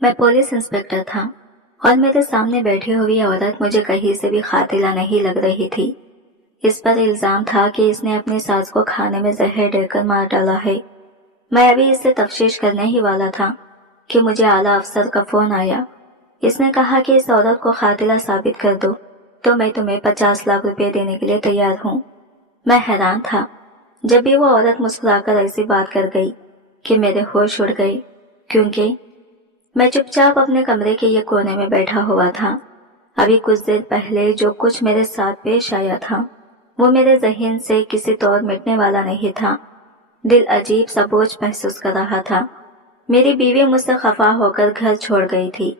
मैं police inspector था और मेरे सामने बैठी हुई औरत मुझे कहीं से भी कातिला नहीं लग रही थी। इस पर इल्जाम था कि इसने अपनी सास को खाने में जहर देकर मार डाला है। मैं अभी इससे तफ्तीश करने ही वाला था कि मुझे आला अफसर का फोन आया। इसने कहा कि इस औरत को कातिला साबित कर दो तो मैं तुम्हें 50 लाख रुपए देने के लिए तैयार हूँ। मैं हैरान था जब भी वो औरत मुस्कुराकर ऐसी बात कर गई कि मेरे होश उड़ गए, क्योंकि मैं चुपचाप अपने कमरे के ये कोने में बैठा हुआ था। अभी कुछ देर पहले जो कुछ मेरे साथ पेश आया था वो मेरे ज़हन से किसी तौर मिटने वाला नहीं था। दिल अजीब सा बोझ महसूस कर रहा था। मेरी बीवी मुझसे खफा होकर घर छोड़ गई थी,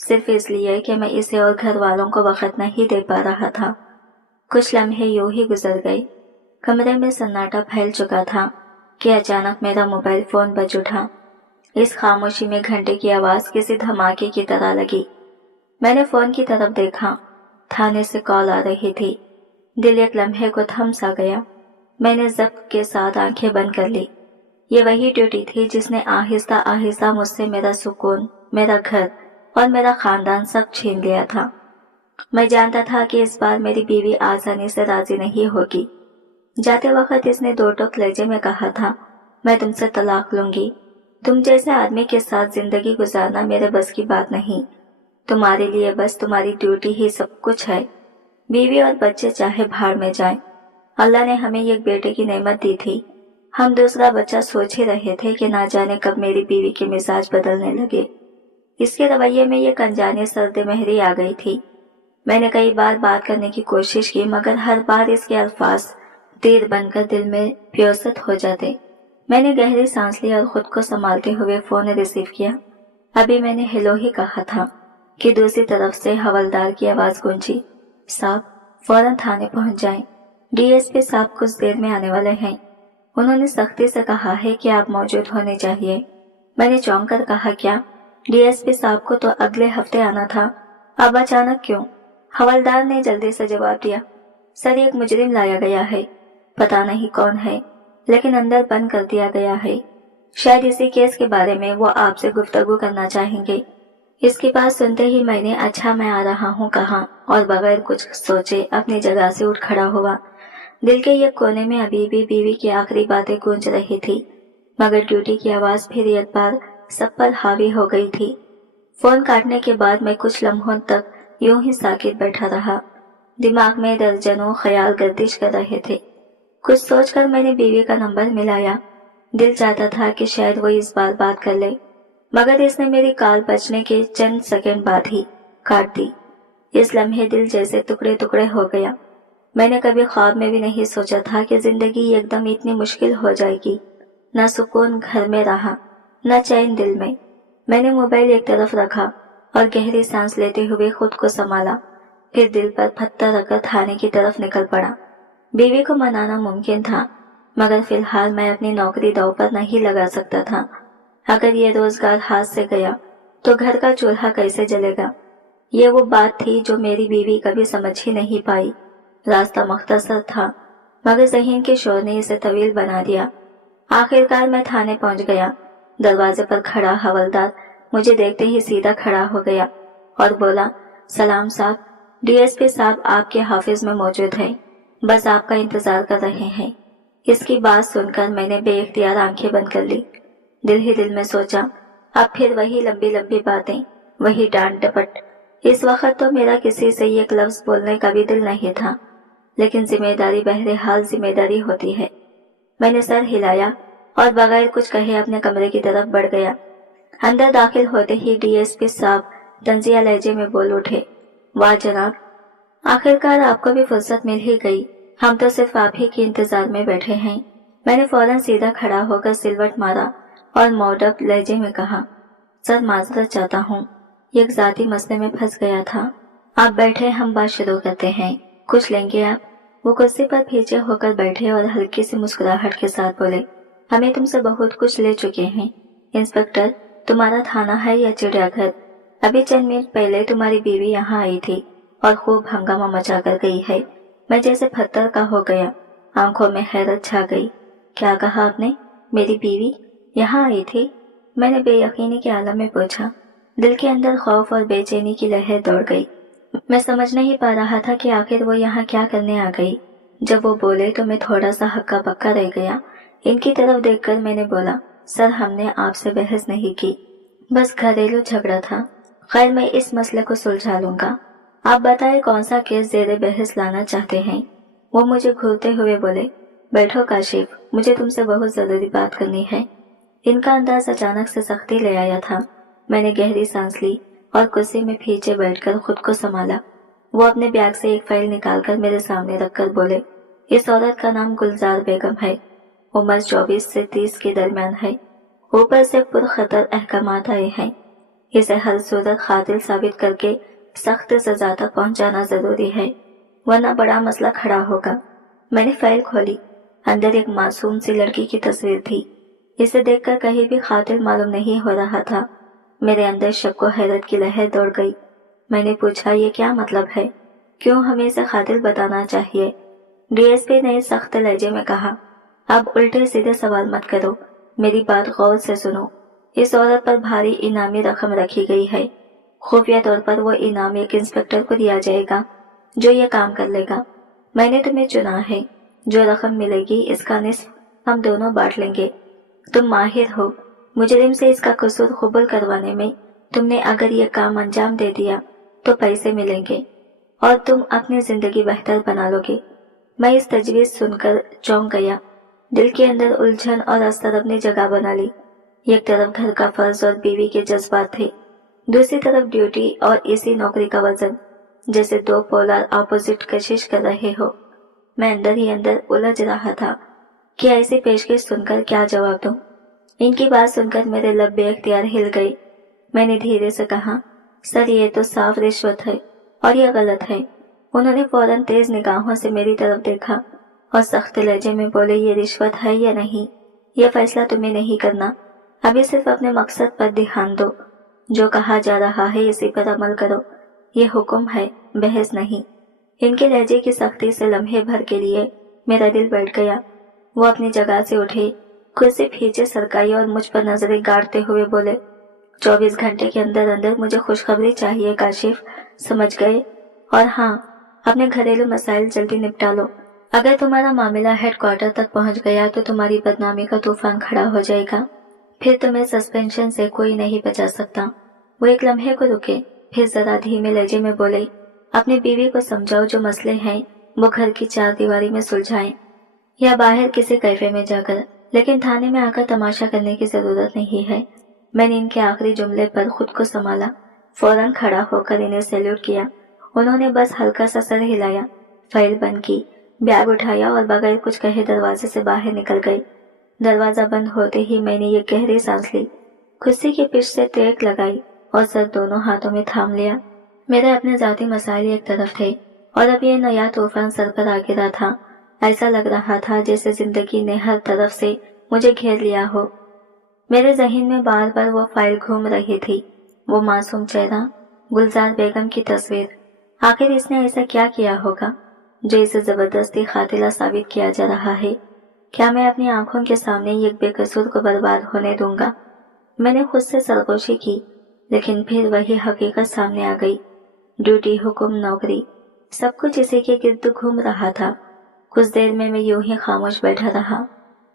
सिर्फ इसलिए कि मैं इसे और घर वालों को वक्त नहीं दे पा रहा था। कुछ लम्हे यूं ही गुजर गए। कमरे में सन्नाटा फैल चुका था कि अचानक मेरा मोबाइल फोन बज उठा। इस खामोशी में घंटे की आवाज किसी धमाके की तरह लगी। मैंने फोन की तरफ देखा। थाने से कॉल आ रही थी। दिल एक लम्हे को थम सा गया। मैंने ज़ब्त के साथ आंखें बंद कर ली। ये वही ड्यूटी थी जिसने आहिस्ता आहिस्ता मुझसे मेरा सुकून, मेरा घर और मेरा खानदान सब छीन लिया था। मैं जानता था कि इस बार मेरी बीवी आसानी से राजी नहीं होगी। जाते वक्त इसने दो टोक लहजे में कहा था, मैं तुमसे तलाक लूंगी। तुम जैसे आदमी के साथ जिंदगी गुजारना मेरे बस की बात नहीं। तुम्हारे लिए बस तुम्हारी ड्यूटी ही सब कुछ है। बीवी और बच्चे चाहे भाड़ में जाएं। अल्लाह ने हमें एक बेटे की नेमत दी थी। हम दूसरा बच्चा सोच ही रहे थे कि ना जाने कब मेरी बीवी के मिजाज बदलने लगे। इसके रवैये में एक अनजानी सर्द महरी आ गई थी। मैंने कई बार बात करने की कोशिश की, मगर हर बार इसके अल्फाज तीर बनकर दिल में प्योसत हो जाते। मैंने गहरी सांस ली और खुद को संभालते हुए फोन रिसीव किया। अभी मैंने हेलो ही कहा था कि दूसरी तरफ से हवलदार की आवाज गूंजी, साहब फौरन थाने पहुंच जाएं। डीएसपी साहब कुछ देर में आने वाले हैं। उन्होंने सख्ती से कहा है कि आप मौजूद होने चाहिए। मैंने चौंक कर कहा, क्या? डीएसपी साहब को तो अगले हफ्ते आना था, अब अचानक क्यों? हवलदार ने जल्दी से जवाब दिया, सर एक मुजरिम लाया गया है, पता नहीं कौन है, लेकिन अंदर बंद कर दिया गया है। शायद इसी केस के बारे में वो आपसे गुफ्तगू करना चाहेंगे। इसकी बात सुनते ही मैंने अच्छा मैं आ रहा हूँ कहा और बगैर कुछ सोचे अपनी जगह से उठ खड़ा हुआ। दिल के एक कोने में अभी भी बीवी की आखिरी बातें गूंज रही थी, मगर ड्यूटी की आवाज फिर एक बार सब पर हावी हो गई थी। फोन काटने के बाद मैं कुछ लम्हों तक यूं ही साकित बैठा रहा। दिमाग में दर्जनों ख्याल गर्दिश कर रहे थे। कुछ सोचकर मैंने बीवी का नंबर मिलाया। दिल चाहता था कि शायद वो इस बार बात कर ले, मगर इसने मेरी कॉल बजने के चंद सेकंड बाद ही काट दी। इस लम्हे दिल जैसे टुकड़े टुकड़े हो गया। मैंने कभी ख्वाब में भी नहीं सोचा था कि जिंदगी एकदम इतनी मुश्किल हो जाएगी। न सुकून घर में रहा, न चैन दिल में। मैंने मोबाइल एक तरफ रखा और गहरी सांस लेते हुए खुद को संभाला। फिर दिल पर पत्थर रखकर थाने की तरफ निकल पड़ा। बीवी को मनाना मुमकिन था, मगर फिलहाल मैं अपनी नौकरी दांव पर नहीं लगा सकता था। अगर ये रोजगार हाथ से गया तो घर का चूल्हा कैसे जलेगा? ये वो बात थी जो मेरी बीवी कभी समझ ही नहीं पाई। रास्ता मुख्तसर था, मगर ज़हन के शोर ने इसे तवील बना दिया। आखिरकार मैं थाने पहुंच गया। दरवाजे पर खड़ा हवलदार मुझे देखते ही सीधा खड़ा हो गया और बोला, सलाम साहब, डीएसपी साहब आपके हाफिज में मौजूद हैं, बस आपका इंतजार कर रहे हैं। इसकी बात सुनकर मैंने बेइख्तियार आंखें बंद कर ली। दिल ही दिल में सोचा, अब फिर वही लंबी लंबी बातें, वही डांट डपट। इस वक्त तो मेरा किसी से एक लफ्ज बोलने का भी दिल नहीं था, लेकिन जिम्मेदारी बहरहाल जिम्मेदारी होती है। मैंने सर हिलाया और बगैर कुछ कहे अपने कमरे की तरफ बढ़ गया। अंदर दाखिल होते ही डीएसपी साहब तंजिया लहजे में बोल उठे, वाह जनाब, आखिरकार आपको भी फुर्सत मिल ही गई। हम तो सिर्फ आप ही के इंतजार में बैठे हैं। मैंने फौरन सीधा खड़ा होकर सिलवट मारा और मौडब लहजे में कहा, सर माजरत चाहता हूँ, एक जाती मसले में फंस गया था। आप बैठे, हम बात शुरू करते हैं। कुछ लेंगे आप? वो कुर्सी पर पीछे होकर बैठे और हल्की सी मुस्कुराहट के साथ बोले, हमें तुमसे बहुत कुछ ले चुके हैं। इंस्पेक्टर, तुम्हारा थाना है या चिड़ियाघर? अभी चंद मिनट पहले तुम्हारी बीवी यहाँ आई थी और खूब हंगामा मचा कर गई है। मैं जैसे पत्थर का हो गया, आंखों में हैरत छा गई। क्या कहा आपने? मेरी बीवी यहाँ आई थी? मैंने बेयकीनी के आलम में पूछा। दिल के अंदर खौफ और बेचैनी की लहर दौड़ गई। मैं समझ नहीं पा रहा था कि आखिर वो यहाँ क्या करने आ गई। जब वो बोले तो मैं थोड़ा सा हक्का बक्का रह गया। इनकी तरफ देखकर मैंने बोला, सर हमने आपसे बहस नहीं की, बस घरेलू झगड़ा था। खैर मैं इस मसले को सुलझा लूंगा। आप बताएं कौन सा केस ज़ेरे बहस लाना चाहते हैं। वो मुझे घूरते हुए बोले, बैठो काशिफ, मुझे तुमसे बहुत ज़रूरी बात करनी है। इनका अंदाज अचानक से सख्ती ले आया था। मैंने गहरी सांस ली और कुर्सी में पीछे बैठकर खुद को संभाला। वो अपने बैग से एक फाइल निकालकर मेरे सामने रखकर बोले, इस औरत का नाम गुलजार बेगम है। उम्र 24 से 30 के दरमियान है। ऊपर से पुरखतर अहकामात आए हैं। इसे हर सूरत कातिल साबित करके सख्त सजा तक पहुंचाना जरूरी है, वरना बड़ा मसला खड़ा होगा। मैंने फाइल खोली। अंदर एक मासूम सी लड़की की तस्वीर थी। इसे देखकर कहीं भी कातिल मालूम नहीं हो रहा था। मेरे अंदर शक व हैरत की लहर दौड़ गई। मैंने पूछा, ये क्या मतलब है? क्यों हमें इसे कातिल बताना चाहिए? डीएसपी ने सख्त लहजे में कहा, अब उल्टे सीधे सवाल मत करो, मेरी बात गौर से सुनो। इस औरत पर भारी इनामी रकम रखी गई है। खुफिया तौर पर वो इनाम एक इंस्पेक्टर को दिया जाएगा जो ये काम कर लेगा। मैंने तुम्हें चुना है। जो रकम मिलेगी इसका निस्फ हम दोनों बांट लेंगे। तुम माहिर हो। मुजरिम से इसका कसूर कबूल करवाने में तुमने अगर ये काम अंजाम दे दिया तो पैसे मिलेंगे और तुम अपनी जिंदगी बेहतर बना लोगे। मैं इस तजवीज सुनकर चौंक गया। दिल के अंदर उलझन और अस्तर अपनी जगह बना ली। एक तरफ घर का फर्ज और बीवी के जज्बात थे, दूसरी तरफ ड्यूटी और इसी नौकरी का वजन, जैसे दो पोलार अपोजिट कशिश कर रहे हो। मैं अंदर ही अंदर उलझ रहा था कि ऐसी पेशकश सुनकर क्या जवाब दूं। इनकी बात सुनकर मेरे लब बेख्तियार हिल गए। मैंने धीरे से कहा, सर ये तो साफ रिश्वत है और ये गलत है। उन्होंने फौरन तेज निगाहों से मेरी तरफ देखा और सख्त लहजे में बोले, ये रिश्वत है या नहीं ये फैसला तुम्हें नहीं करना। अभी सिर्फ अपने मकसद पर ध्यान दो। जो कहा जा रहा है इसी पर अमल करो। ये हुक्म है, बहस नहीं। इनके लहजे की सख्ती से लम्हे भर के लिए मेरा दिल बैठ गया। वो अपनी जगह से उठे, कुर्सी पीछे सरकाई और मुझ पर नजरें गाड़ते हुए बोले, 24 घंटे के अंदर अंदर मुझे खुशखबरी चाहिए काशिफ, समझ गए? और हाँ, अपने घरेलू मसाइल जल्दी निपटा लो। अगर तुम्हारा मामला हेडक्वार्टर तक पहुंच गया तो तुम्हारी बदनामी का तूफान खड़ा हो जाएगा। फिर तुम्हें सस्पेंशन से कोई नहीं बचा सकता। वो एक लम्हे को रुके, फिर जरा धीमे लहजे में बोले, अपनी बीवी को समझाओ जो मसले हैं वो घर की चार दीवारी में सुलझाएं या बाहर किसी कैफे में जाकर, लेकिन थाने में आकर तमाशा करने की जरूरत नहीं है। मैंने इनके आखिरी जुमले पर खुद को संभाला। फौरन खड़ा होकर इन्हें सैल्यूट किया। उन्होंने बस हल्का सा सर हिलाया, फाइल बंद की, बैग उठाया और बगैर कुछ कहे दरवाजे से बाहर निकल गई। दरवाजा बंद होते ही मैंने ये गहरी सांस ली, कुर्सी की पिच से टेक लगाई और सर दोनों हाथों में थाम लिया। मेरे अपने जाती मसाइल एक तरफ थे और अब ये नया तूफान सर पर आ गिरा था। ऐसा लग रहा था जैसे जिंदगी ने हर तरफ से मुझे घेर लिया हो। मेरे जहन में बार बार वो फाइल घूम रही थी, वो मासूम चेहरा, गुलजार बेगम की तस्वीर। आखिर इसने ऐसा क्या किया होगा जो इसे जबरदस्ती कातिला साबित किया जा रहा है? क्या मैं अपनी आंखों के सामने एक बेकसूर को बर्बाद होने दूंगा? मैंने खुद से सरगोशी की, लेकिन फिर वही हकीकत सामने आ गई। ड्यूटी, हुक्म, नौकरी, सब कुछ इसी के गिर्द घूम रहा था। कुछ देर में मैं यूं ही खामोश बैठा रहा।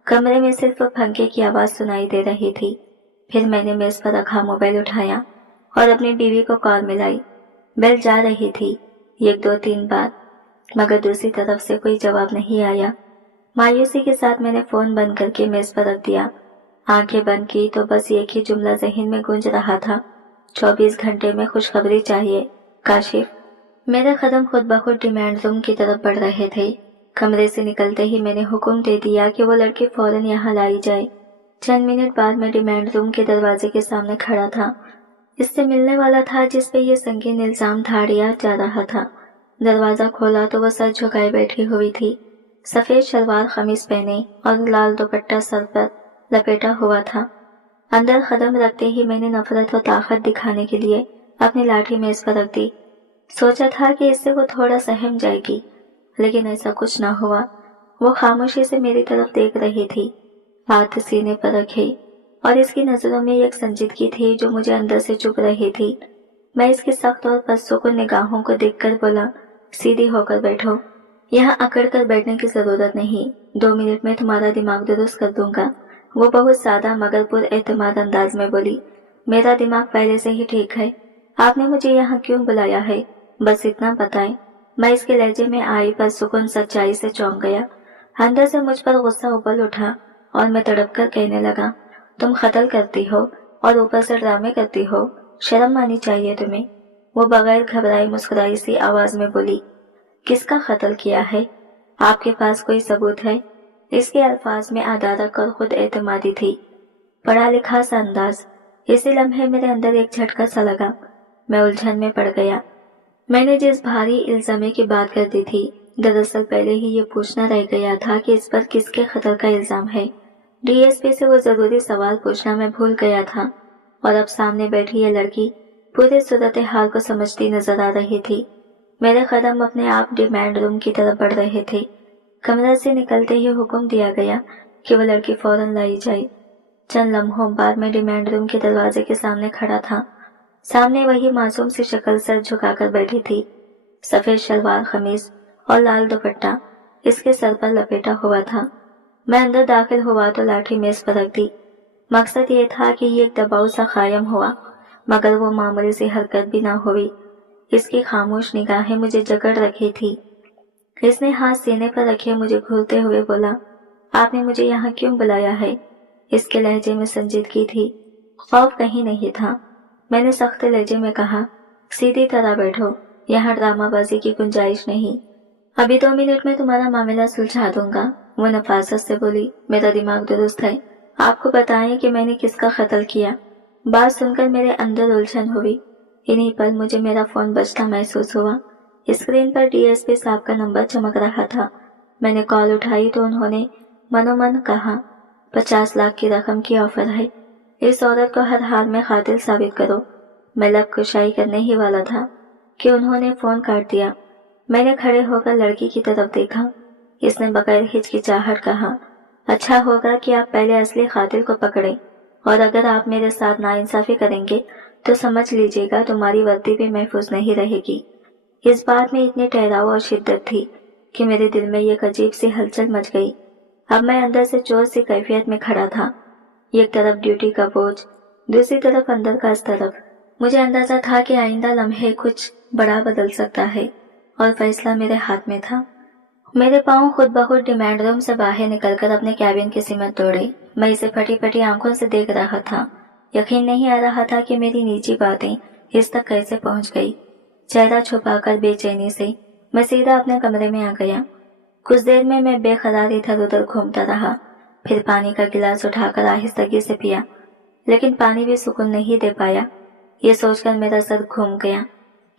कमरे में सिर्फ पंखे की आवाज सुनाई दे रही थी। फिर मैंने मेज पर रखा मोबाइल उठाया और अपनी बीवी को कॉल मिलाई। बेल जा रही थी 1-2-3 बार, मगर दूसरी तरफ से कोई जवाब नहीं आया। मायूसी के साथ मैंने फोन बंद करके मेज पर रख दिया। आंखें बंद की तो बस एक ही जुमला जहन में गूंज रहा था, 24 घंटे में खुशखबरी चाहिए काशिफ। मेरे कदम खुद ब खुद डिमांड रूम की तरफ बढ़ रहे थे। कमरे से निकलते ही मैंने हुक्म दे दिया कि वो लड़की फौरन यहाँ लाई जाए। चंद मिनट बाद मैं डिमांड रूम के दरवाजे के सामने खड़ा था। इससे मिलने वाला था जिस पे ये संगीन इल्जाम ढाड़िया जा रहा था। दरवाजा खोला तो वो सर झुकाए बैठी हुई थी। सफेद शलवार कमीज पहने और लाल दुपट्टा सर पर लपेटा हुआ था। अंदर कदम रखते ही मैंने नफरत व ताकत दिखाने के लिए अपनी लाठी मेज पर रख दी। सोचा था कि इससे वो थोड़ा सहम जाएगी, लेकिन ऐसा कुछ न हुआ। वो खामोशी से मेरी तरफ देख रही थी, हाथ सीने पर रखे, और इसकी नजरों में एक संजीदगी थी जो मुझे अंदर से चुभ रही थी। मैं इसकी सख्त और पुरसुकून निगाहों को देखकर बोला, सीधी होकर बैठो, यहाँ अकड़ कर बैठने की जरूरत नहीं, 2 मिनट में तुम्हारा दिमाग दुरुस्त कर दूंगा। वो बहुत सादा मगर पुरएतमाद अंदाज में बोली, मेरा दिमाग पहले से ही ठीक है, आपने मुझे यहाँ क्यों बुलाया है, बस इतना बताएं। मैं इसके लहजे में आई पुरसुकून सच्चाई से चौंक गया। अंदर से मुझ पर गुस्सा उबल उठा और मैं तड़प कर कहने लगा, तुम कत्ल करती हो और ऊपर से ड्रामे करती हो, शर्म आनी चाहिए तुम्हें। वो बगैर घबराई मुस्कुराई सी आवाज में बोली, किसका कत्ल किया है, आपके पास कोई सबूत है? इसके अल्फाज में अदारक और खुद एतमादी थी, पढ़ा लिखा सा अंदाज। इसी लम्हे मेरे अंदर एक झटका सा लगा, मैं उलझन में पड़ गया। मैंने जिस भारी इल्जामे की बात कर दी थी, दरअसल पहले ही ये पूछना रह गया था कि इस पर किसके कत्ल का इल्जाम है। डीएसपी से वो जरूरी सवाल पूछना मैं भूल गया था और अब सामने बैठी ये लड़की पूरे सूरत हाल को समझती नजर आ रही थी। मेरे कदम अपने आप डिमांड रूम की तरफ बढ़ रहे थे। कमरा से निकलते ही हुक्म दिया गया कि वो लड़की फौरन लाई जाए। चंद लम्हों बाद मैं डिमांड रूम के दरवाजे के सामने खड़ा था। सामने वही मासूम सी शक्ल सर झुकाकर बैठी थी। सफेद शलवार कमीज और लाल दुपट्टा इसके सर पर लपेटा हुआ था। मैं अंदर दाखिल हुआ तो लाठी मेज पर रख दी। मकसद ये था कि ये एक दबाव सा कायम हुआ, मगर वो मामूली सी हरकत भी ना हुई। इसकी खामोश निगाहें मुझे जकड़ रखी थी। इसने हाथ सीने पर रखे मुझे घूरते हुए बोला, आपने मुझे यहाँ क्यों बुलाया है? इसके लहजे में संजीदगी थी, खौफ कहीं नहीं था। मैंने सख्त लहजे में कहा, सीधी तरह बैठो, यहाँ ड्रामाबाजी की गुंजाइश नहीं। अभी 2 मिनट में तुम्हारा मामला सुलझा दूंगा। वो नफासत से बोली, मेरा दिमाग दुरुस्त है, आपको बताएं कि मैंने किसका कत्ल किया। बात सुनकर मेरे अंदर उलझन हुई। इन्हीं पर मुझे मेरा फोन बजता महसूस हुआ। स्क्रीन पर डीएसपी साहब का नंबर चमक रहा था। मैंने कॉल उठाई तो उन्होंने मनोमन कहा, 50 लाख की रकम की ऑफर है, इस औरत को हर हाल में कातिल साबित करो। मैं लब कुशाई करने ही वाला था कि उन्होंने फोन काट दिया। मैंने खड़े होकर लड़की की तरफ देखा। इसने बगैर हिचकिचाहट कहा, अच्छा होगा कि आप पहले असली कातिल को पकड़ें, और अगर आप मेरे साथ नाइंसाफी करेंगे तो समझ लीजिएगा तुम्हारी वर्दी भी महफूज नहीं रहेगी। इस बात में इतनी ठहराव और शिद्दत थी कि मेरे दिल में एक अजीब सी हलचल मच गई। अब मैं अंदर से चोर सी कैफियत में खड़ा था। एक तरफ ड्यूटी का बोझ, दूसरी तरफ अंदर का तरफ। मुझे अंदाजा था कि आइंदा लम्हे कुछ बड़ा बदल सकता है और फैसला मेरे हाथ में था। मेरे पांव खुद ब खुद डिमांड रूम से बाहर निकलकर अपने कैबिन की सिमत तोड़े। मैं इसे फटी फटी आंखों से देख रहा था। यकीन नहीं आ रहा था कि मेरी निजी बातें इस तक कैसे पहुंच गई। चेहरा छुपाकर बेचैनी से मैं सीधा अपने कमरे में आ गया। कुछ देर में मैं बेकरार इधर उधर घूमता रहा, फिर पानी का गिलास उठाकर आहिस्तगी से पिया, लेकिन पानी भी सुकून नहीं दे पाया। ये सोचकर मेरा सर घूम गया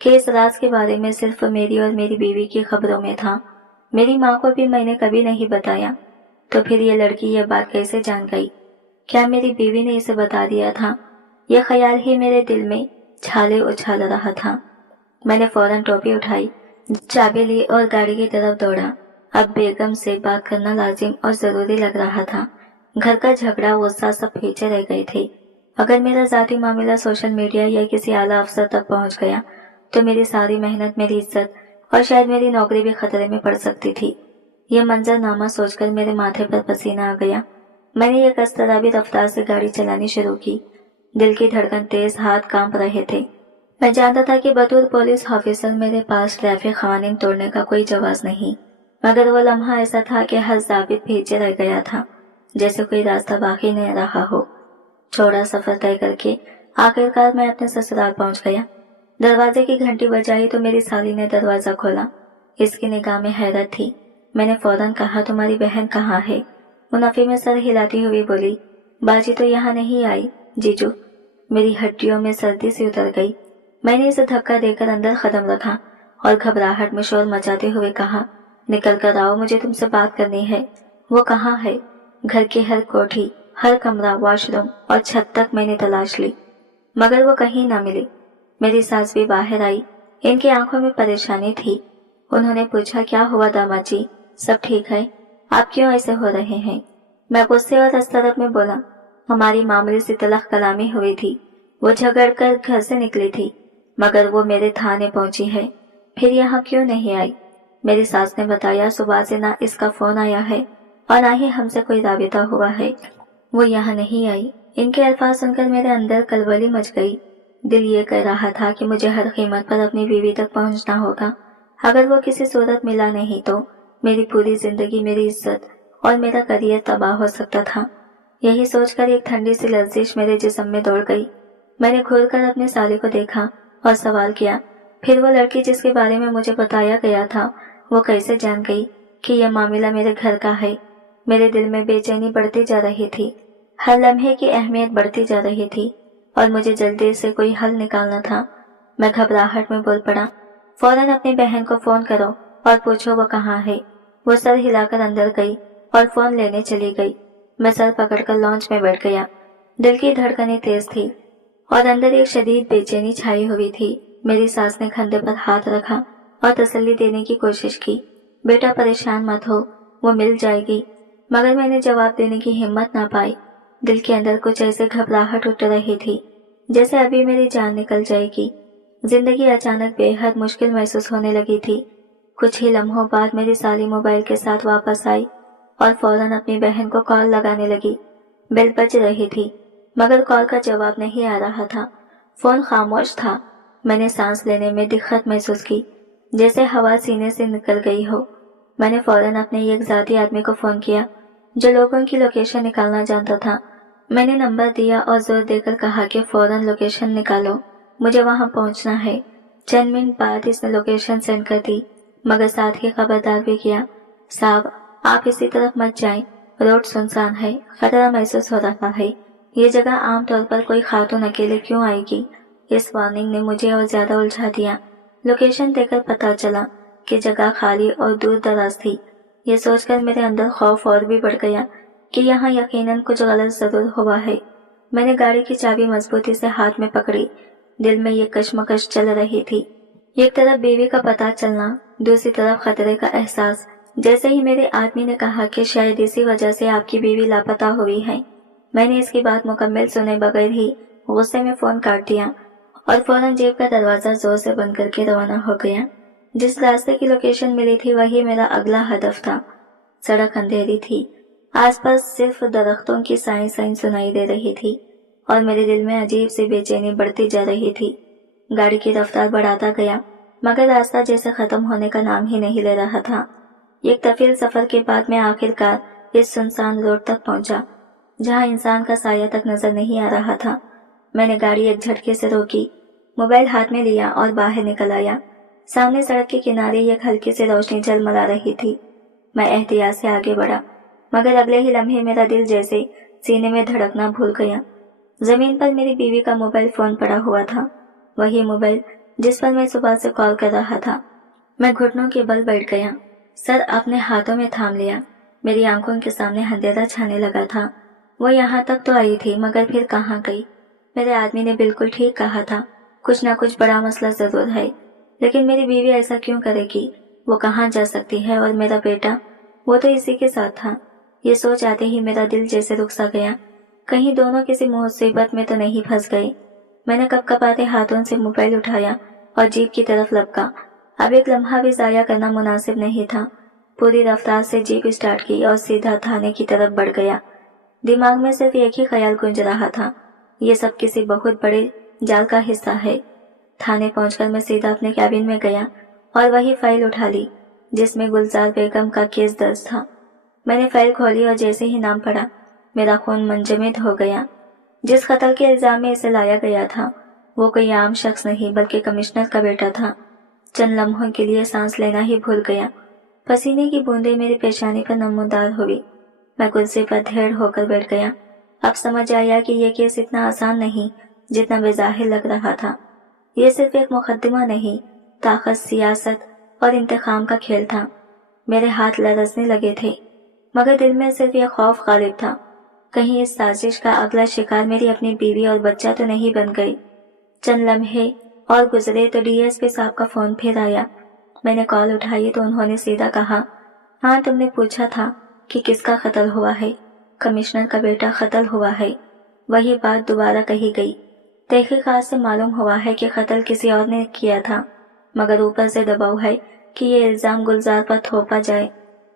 कि इस राज के बारे में सिर्फ मेरी और मेरी बीवी की खबरों में था। मेरी माँ को भी मैंने कभी नहीं बताया, तो फिर ये लड़की ये बात कैसे जान गई? क्या मेरी बीवी ने इसे बता दिया था? यह ख्याल ही मेरे दिल में छाले उछाल रहा था। मैंने फौरन टोपी उठाई, चाबी ली और गाड़ी की तरफ दौड़ा। अब बेगम से बात करना लाजिम और जरूरी लग रहा था। घर का झगड़ा गुस्सा सब पीछे रह गए थे। अगर मेरा जाती मामला सोशल मीडिया या किसी आला अफसर तक पहुंच गया तो मेरी सारी मेहनत, मेरी इज्जत और शायद मेरी नौकरी भी खतरे में पड़ सकती थी। यह मंजरनामा सोचकर मेरे माथे पर पसीना आ गया। मैंने एक अस्तराबी रफ्तार से गाड़ी चलानी शुरू की। दिल की धड़कन तेज, हाथ कांप रहे थे। मैं जानता था कि बतौर पुलिस ऑफिसर मेरे पास ट्रैफिक कानून तोड़ने का कोई जवाब नहीं, मगर वो लम्हा ऐसा था कि हर जाबित पीछे रह गया था, जैसे कोई रास्ता बाकी नहीं रहा हो। छोटा सफर तय करके आखिरकार मैं अपने ससुराल पहुंच गया। दरवाजे की घंटी बजाई तो मेरी साली ने दरवाजा खोला। इसकी निगाह में हैरत थी। मैंने फौरन कहा, तुम्हारी बहन कहाँ है? मुनाफे में सर हिलाती हुई बोली, बाजी तो यहाँ नहीं आई जीजू। मेरी हड्डियों में सर्दी सी उतर गई। मैंने इसे धक्का देकर अंदर कदम रखा और घबराहट में शोर मचाते हुए कहा, निकल कर आओ, मुझे तुमसे बात करनी है। वो कहाँ है? घर की हर कोठी, हर कमरा, वॉशरूम और छत तक मैंने तलाश ली, मगर वो कहीं ना मिली। मेरी सास भी बाहर आई। इनकी आंखों में परेशानी थी। उन्होंने पूछा, क्या हुआ दामाद जी, सब ठीक है? आप क्यों ऐसे हो रहे हैं? मैं गुस्से और हस्तरप में बोला, हमारी मामूली सी तलख कलामी हुई थी। वो झगड़ कर घर से निकली थी, मगर वो मेरे थाने पहुंची है। फिर यहाँ क्यों नहीं आई? मेरी सास ने बताया, सुबह से ना इसका फोन आया है और ना ही हमसे कोई राबिता हुआ है। वो यहाँ नहीं आई। इनके अल्फाज सुनकर मेरे अंदर कलवली मच गई। दिल ये कह रहा था कि मुझे हर कीमत पर अपनी बीवी तक पहुंचना होगा। अगर वो किसी सूरत मिला नहीं तो मेरी पूरी जिंदगी, मेरी इज्जत और मेरा करियर तबाह हो सकता था। यही सोचकर एक ठंडी सी लर्जिश मेरे जिस्म में दौड़ गई। मैंने घूरकर अपने साले को देखा और सवाल किया, फिर वो लड़की जिसके बारे में मुझे बताया गया था, वो कैसे जान गई कि यह मामला मेरे घर का है? मेरे दिल में बेचैनी बढ़ती जा रही थी। हर लम्हे की अहमियत बढ़ती जा रही थी और मुझे जल्दी से कोई हल निकालना था। मैं घबराहट में बोल पड़ा, फौरन अपनी बहन को फोन करो और पूछो वो कहाँ है। वो सर हिलाकर अंदर गई और फोन लेने चली गई। मैं सर पकड़कर लॉन्च में बैठ गया। दिल की धड़कनें तेज थी और अंदर एक शदीद बेचैनी छाई हुई थी। मेरी सास ने कंधे पर हाथ रखा और तसल्ली देने की कोशिश की। बेटा परेशान मत हो, वो मिल जाएगी। मगर मैंने जवाब देने की हिम्मत ना पाई। दिल के अंदर कुछ ऐसे घबराहट उठ रही थी जैसे अभी मेरी जान निकल जाएगी। जिंदगी अचानक बेहद मुश्किल महसूस होने लगी थी। कुछ ही लम्हों बाद मेरी साली मोबाइल के साथ वापस आई और फौरन अपनी बहन को कॉल लगाने लगी। बेल बज रही थी मगर कॉल का जवाब नहीं आ रहा था। फोन खामोश था। मैंने सांस लेने में दिक्कत महसूस की, जैसे हवा सीने से निकल गई हो। मैंने फौरन अपने एक जाती आदमी को फोन किया जो लोगों की लोकेशन निकालना जानता था। मैंने नंबर दिया और जोर देकर कहा कि फौरन लोकेशन निकालो, मुझे वहां पहुंचना है। चंद मिनट बाद इसने लोकेशन सेंड कर दी, मगर साथ ही खबरदार भी किया, साहब आप इसी तरफ मत जाएं, रोड सुनसान है, खतरा महसूस हो रहा है। ये जगह आमतौर पर कोई खातून अकेले क्यों आएगी? इस वार्निंग ने मुझे और ज्यादा उलझा दिया। लोकेशन देखकर पता चला कि जगह खाली और दूर दराज थी। ये सोचकर मेरे अंदर खौफ और भी बढ़ गया कि यहाँ यकीनन कुछ गलत जरूर हुआ है। मैंने गाड़ी की चाबी मजबूती से हाथ में पकड़ी। दिल में ये कश्मकश चल रही थी। एक तरफ बीवी का पता चलना, दूसरी तरफ खतरे का एहसास। जैसे ही मेरे आदमी ने कहा कि शायद इसी वजह से आपकी बीवी लापता हुई है, मैंने इसकी बात मुकम्मल सुने बगैर ही गुस्से में फोन काट दिया और फौरन जेब का दरवाजा जोर से बंद करके रवाना हो गया। जिस रास्ते की लोकेशन मिली थी वही मेरा अगला हदफ था। सड़क अंधेरी थी, आसपास सिर्फ दरख्तों की साई साई सुनाई दे रही थी और मेरे दिल में अजीब सी बेचैनी बढ़ती जा रही थी। गाड़ी की रफ्तार बढ़ाता गया मगर रास्ता जैसे खत्म होने का नाम ही नहीं ले रहा था। एक तफील सफर के बाद मैं आखिरकार इस सुनसान रोड तक पहुंचा जहां इंसान का साया तक नजर नहीं आ रहा था। मैंने गाड़ी एक झटके से रोकी, मोबाइल हाथ में लिया और बाहर निकल आया। सामने सड़क के किनारे एक हल्की सी रोशनी झलमला रही थी। मैं एहतियात से आगे बढ़ा मगर अगले ही लम्हे मेरा दिल जैसे सीने में धड़कना भूल गया। जमीन पर मेरी बीवी का मोबाइल फोन पड़ा हुआ था, वही मोबाइल जिस पर मैं सुबह से कॉल कर रहा था। मैं घुटनों के बल बैठ गया, सर अपने हाथों में थाम लिया। मेरी आंखों के सामने अंधेरा छाने लगा था। वो यहाँ तक तो आई थी मगर फिर कहाँ गई? मेरे आदमी ने बिल्कुल ठीक कहा था, कुछ ना कुछ बड़ा मसला जरूर है। लेकिन मेरी बीवी ऐसा क्यों करेगी? वो कहाँ जा सकती है? और मेरा बेटा, वो तो इसी के साथ था। ये सोच आते ही मेरा दिल जैसे रुक सा गया, कहीं दोनों किसी मुसीबत में तो नहीं फंस गए। मैंने कपकपाते हाथों से मोबाइल उठाया और जीप की तरफ लपका। अब एक लम्हा भी जाया करना मुनासिब नहीं था। पूरी रफ्तार से जीप स्टार्ट की और सीधा थाने की तरफ बढ़ गया। दिमाग में सिर्फ एक ही ख्याल गूंज रहा था, ये सब किसी बहुत बड़े जाल का हिस्सा है। थाने पहुंचकर मैं सीधा अपने कैबिन में गया और वही फाइल उठा ली जिसमें गुलजार बेगम का केस दर्ज था। मैंने फाइल खोली और जैसे ही नाम पढ़ा मेरा खून मंजमद हो गया। जिस कत्ल के इल्जाम में इसे लाया गया था वो कोई आम शख्स नहीं बल्कि कमिश्नर का बेटा था। चंद लम्हों के लिए सांस लेना ही भूल गया। पसीने की बूंदें मेरी पेशानी पर नमूदार हुई। मैं कुर्सी पर धेड़ होकर बैठ गया। अब समझ आया कि यह केस इतना आसान नहीं जितना बेजाहिर लग रहा था। ये सिर्फ एक मुकदमा नहीं, ताकत, सियासत और इंतकाम का खेल था। मेरे हाथ लरजने लगे थे मगर दिल में सिर्फ यह खौफ गालिब था, कहीं इस साजिश का अगला शिकार मेरी अपनी बीवी और बच्चा तो नहीं बन गई। चंद लम्हे और गुजरे तो डीएसपी साहब का फोन फिर आया। मैंने कॉल उठाई तो उन्होंने सीधा कहा, हाँ तुमने पूछा था कि किसका कत्ल हुआ है? कमिश्नर का बेटा कत्ल हुआ है। वही बात दोबारा कही गई। तहकीकात से मालूम हुआ है कि कत्ल किसी और ने किया था, मगर ऊपर से दबाव है कि ये इल्जाम गुलजार पर थोपा जाए।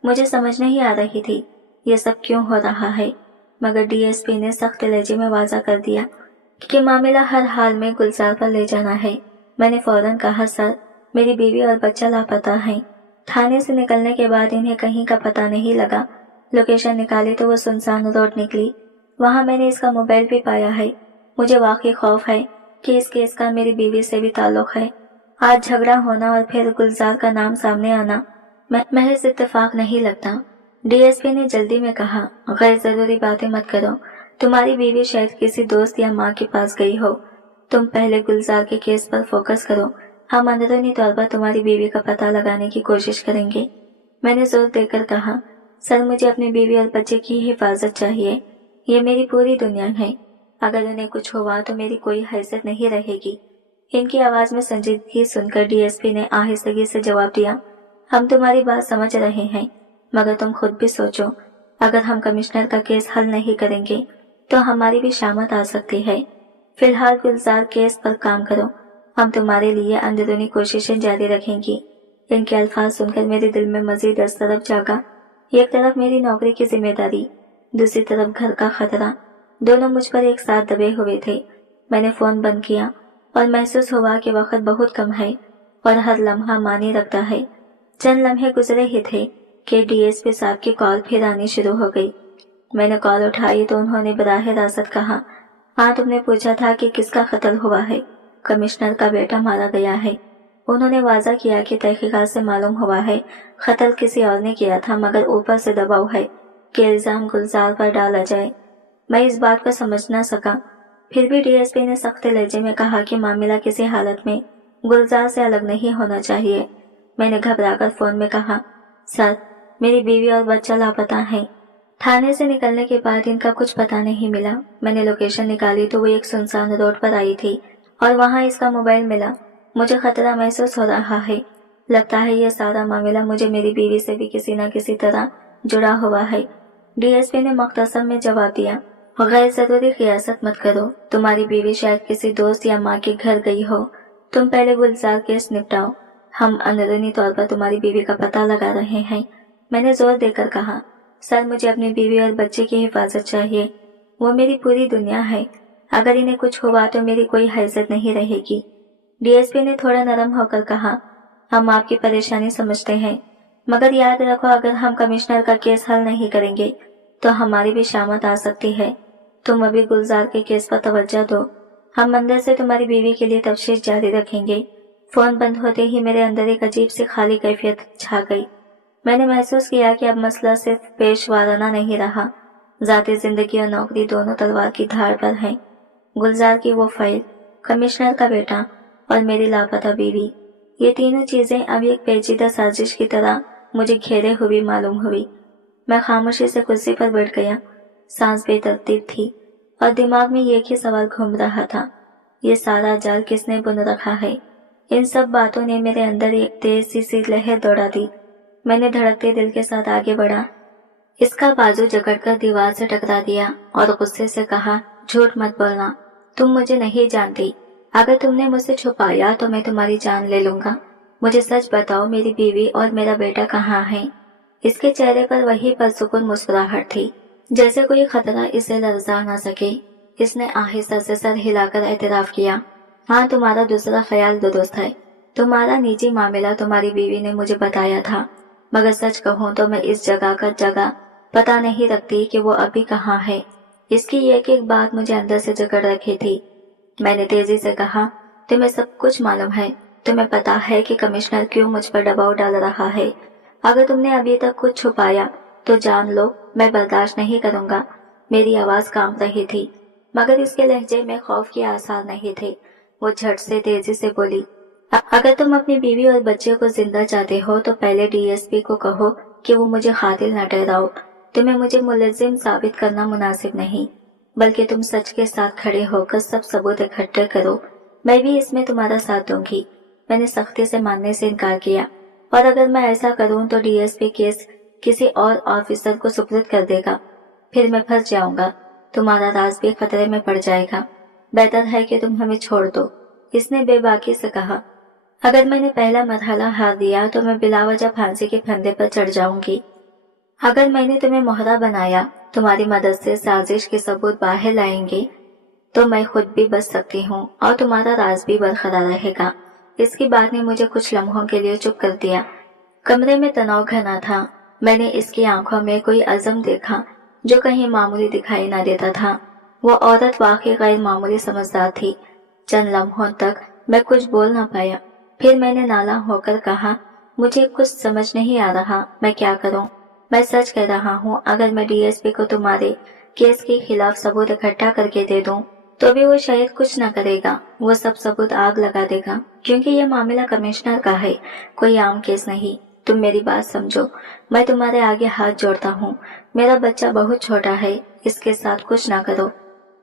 मुझे समझ नहीं आ रही थी ये सब क्यों हो रहा है, मगर डीएसपी ने सख्त लहजे में वाज़ा कर दिया कि मामला हर हाल में गुलजार पर ले जाना है। मैंने फौरन कहा, सर मेरी बीवी और बच्चा लापता हैं। थाने से निकलने के बाद इन्हें कहीं का पता नहीं लगा। लोकेशन निकाली तो वो सुनसान रोड निकली। वहाँ मैंने इसका मोबाइल भी पाया है। मुझे वाकई खौफ है कि इस केस का मेरी बीवी से भी ताल्लुक है। आज झगड़ा होना और फिर गुलजार का नाम सामने आना महज इत्तेफाक नहीं लगता। डीएसपी ने जल्दी में कहा, गैर जरूरी बातें मत करो। तुम्हारी बीवी शायद किसी दोस्त या माँ के पास गई हो। तुम पहले गुलजार के केस पर फोकस करो। हम अंदरूनी तौर पर तुम्हारी बीवी का पता लगाने की कोशिश करेंगे। मैंने जोर देकर कहा, सर मुझे अपनी बीवी और बच्चे की हिफाजत चाहिए। ये मेरी पूरी दुनिया है। अगर उन्हें कुछ हुआ तो मेरी कोई हैसियत नहीं रहेगी। इनकी आवाज में संजीदगी सुनकर डीएसपी ने आहिस्तगी से जवाब दिया, हम तुम्हारी बात समझ रहे हैं, मगर तुम खुद भी सोचो, अगर हम कमिश्नर का केस हल नहीं करेंगे तो हमारी भी शामत आ सकती है। फिलहाल गुलजार केस पर काम करो। हम तुम्हारे लिए अंदरूनी कोशिशें जारी रखेंगी। इनके अल्फाज सुनकर मेरे दिल में मजीद इस तरफ जागा। एक तरफ मेरी नौकरी की जिम्मेदारी, दूसरी तरफ घर का खतरा, दोनों मुझ पर एक साथ दबे हुए थे। मैंने फोन बंद किया और महसूस हुआ कि वक्त बहुत कम है और हर लम्हा मानी रखता है। चंद लम्हे गुजरे ही थे कि डीएसपी साहब की कॉल फिर आनी शुरू हो गई। मैंने कॉल उठाई तो उन्होंने बराह रास्त कहा, हाँ तुमने पूछा था कि किसका कत्ल हुआ है। कमिश्नर का बेटा मारा गया है। उन्होंने वाज़ा किया कि तहकीकात से मालूम हुआ है कत्ल किसी और ने किया था, मगर ऊपर से दबाव है कि इल्जाम गुलजार पर डाला जाए। मैं इस बात को समझ न सका। फिर भी डीएसपी ने सख्त लहजे में कहा कि मामला किसी हालत में गुलजार से अलग नहीं होना चाहिए। मैंने घबराकर फोन में कहा, सर मेरी बीवी और बच्चा लापता हैं। थाने से निकलने के बाद इनका कुछ पता नहीं मिला। मैंने लोकेशन निकाली तो वो एक सुनसान रोड पर आई थी और वहाँ इसका मोबाइल मिला। मुझे खतरा महसूस हो रहा है। लगता है ये सारा मामला मुझे मेरी बीवी से भी किसी न किसी तरह जुड़ा हुआ है। डीएसपी ने मुख्तसर में जवाब दिया, गैर जरूरी क़ियासत मत करो। तुम्हारी बीवी शायद किसी दोस्त या माँ के घर गई हो। तुम पहले गुलजार केस निपटाओ। हम अंदरूनी तौर पर तुम्हारी बीवी का पता लगा रहे हैं। मैंने जोर देकर कहा, सर मुझे अपनी बीवी और बच्चे की हिफाजत चाहिए। वो मेरी पूरी दुनिया है। अगर इन्हें कुछ हुआ तो मेरी कोई हैसियत नहीं रहेगी। डीएसपी ने थोड़ा नरम होकर कहा, हम आपकी परेशानी समझते हैं, मगर याद रखो अगर हम कमिश्नर का केस हल नहीं करेंगे तो हमारी भी शामत आ सकती है। तुम अभी गुलजार के केस पर तवज्जो दो। हम अंदर से तुम्हारी बीवी के लिए तफ्तीश जारी रखेंगे। फोन बंद होते ही मेरे अंदर एक अजीब सी खाली कैफियत छा गई। मैंने महसूस किया कि अब मसला सिर्फ पेशवाराना नहीं रहा, ज़ाती जिंदगी और नौकरी दोनों तलवार की धार पर हैं। गुलजार की वो फाइल, कमिश्नर का बेटा और मेरी लापता बीवी, ये तीनों चीजें अब एक पेचीदा साजिश की तरह मुझे घेरे हुई मालूम हुई। मैं खामोशी से कुर्सी पर बैठ गया। सांस बेतरतीब थी और दिमाग में एक ही सवाल घूम रहा था, ये सारा जाल किसने बुन रखा है। इन सब बातों ने मेरे अंदर एक तेज सी लहर दौड़ा दी। मैंने धड़कते दिल के साथ आगे बढ़ा, इसका बाजू जकड़कर दीवार से टकरा दिया और गुस्से से कहा, झूठ मत बोलना, तुम मुझे नहीं जानती। अगर तुमने मुझसे छुपाया तो मैं तुम्हारी जान ले लूंगा। मुझे सच बताओ, मेरी बीवी और मेरा बेटा कहाँ हैं? इसके चेहरे पर वही परसुकून मुस्कुराहट थी, जैसे कोई खतरा इसे लर्जा ना सके। इसने आहिस्ता से सर हिलाकर एतराफ किया, हाँ तुम्हारा दूसरा ख्याल दुरुस्त है। तुम्हारा निजी मामला तुम्हारी बीवी ने मुझे बताया था, मगर सच कहूँ तो मैं इस जगह का जगह पता नहीं रखती कि वो अभी कहाँ है। इसकी एक एक बात मुझे अंदर से जकड़ रखी थी। मैंने तेजी से कहा, तुम्हें सब कुछ मालूम है। तुम्हें पता है कि कमिश्नर क्यों मुझ पर दबाव डाल रहा है। अगर तुमने अभी तक कुछ छुपाया तो जान लो मैं बर्दाश्त नहीं करूंगा। मेरी आवाज कांप रही थी, मगर इसके लहजे में खौफ के आसार नहीं थे। वो झट से तेजी से बोली, अगर तुम अपनी बीवी और बच्चे को जिंदा चाहते हो तो पहले डीएसपी को कहो कि वो मुझे कातिल न ठहराओ। तुम्हें मुझे मुलजिम साबित करना मुनासिब नहीं, बल्कि तुम सच के साथ खड़े होकर सब सबूत इकट्ठे करो। मैं भी इसमें तुम्हारा साथ दूंगी। मैंने सख्ती से मानने से इनकार किया, और अगर मैं ऐसा करूं तो डीएसपी केस किसी और ऑफिसर को सुपुर्द कर देगा। फिर मैं फंस जाऊंगा। तुम्हारा राज भी खतरे में पड़ जाएगा। बेहतर है कि तुम हमें छोड़ दो, इसने बेबाकी से कहा। अगर मैंने पहला मरहला हार दिया तो मैं बिलावजह फांसी के फंदे पर चढ़ जाऊंगी। अगर मैंने तुम्हें मोहरा बनाया, तुम्हारी मदद से साजिश के सबूत बाहर लाएंगे, तो मैं खुद भी बच सकती हूँ और तुम्हारा राज भी बरकरार रहेगा। इसकी बात ने मुझे कुछ लम्हों के लिए चुप कर दिया। कमरे में तनाव घना था। मैंने इसकी आंखों में कोई अज़म देखा जो कहीं मामूली दिखाई न देता था। वो औरत वाकई गैर मामूली समझदार थी। चंद लम्हों तक मैं कुछ बोल न पाया। फिर मैंने नाला होकर कहा, मुझे कुछ समझ नहीं आ रहा, मैं क्या करूं? मैं सच कह रहा हूं, अगर मैं डीएसपी को तुम्हारे केस के खिलाफ सबूत इकट्ठा करके दे दूं, तो भी वो शायद कुछ न करेगा। वो सब सबूत आग लगा देगा, क्योंकि ये मामला कमिश्नर का है, कोई आम केस नहीं। तुम मेरी बात समझो, मैं तुम्हारे आगे हाथ जोड़ता हूँ। मेरा बच्चा बहुत छोटा है, इसके साथ कुछ ना करो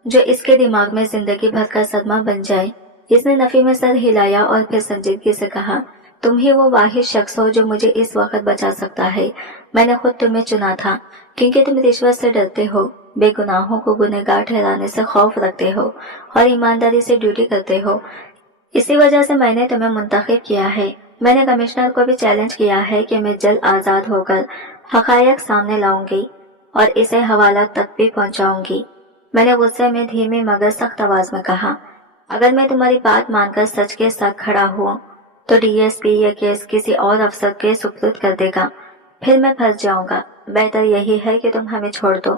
जो इसके दिमाग में जिंदगी भर का सदमा बन जाए। इसने नफी में सर हिलाया और फिर संजीदगी से कहा, तुम ही वो वाहिद शख्स हो जो मुझे इस वक्त बचा सकता है। मैंने खुद तुम्हें चुना था, क्योंकि तुम रिश्वत से डरते हो, बेगुनाहों को गुनहगार ठहराने से खौफ रखते हो और ईमानदारी से ड्यूटी करते हो। इसी वजह से मैंने तुम्हें मुंतखब किया है। मैंने कमिश्नर को भी चैलेंज किया है कि मैं जल्द आजाद होकर हकायक सामने लाऊंगी और इसे हवाला तक भी पहुंचाऊंगी। मैंने गुस्से में धीमी मगर सख्त आवाज में कहा, अगर मैं तुम्हारी बात मानकर सच के साथ खड़ा हुआ तो डीएसपी ये केस किसी और अफसर के सुपुर्द कर देगा, फिर मैं फंस जाऊंगा। बेहतर यही है कि तुम हमें छोड़ दो,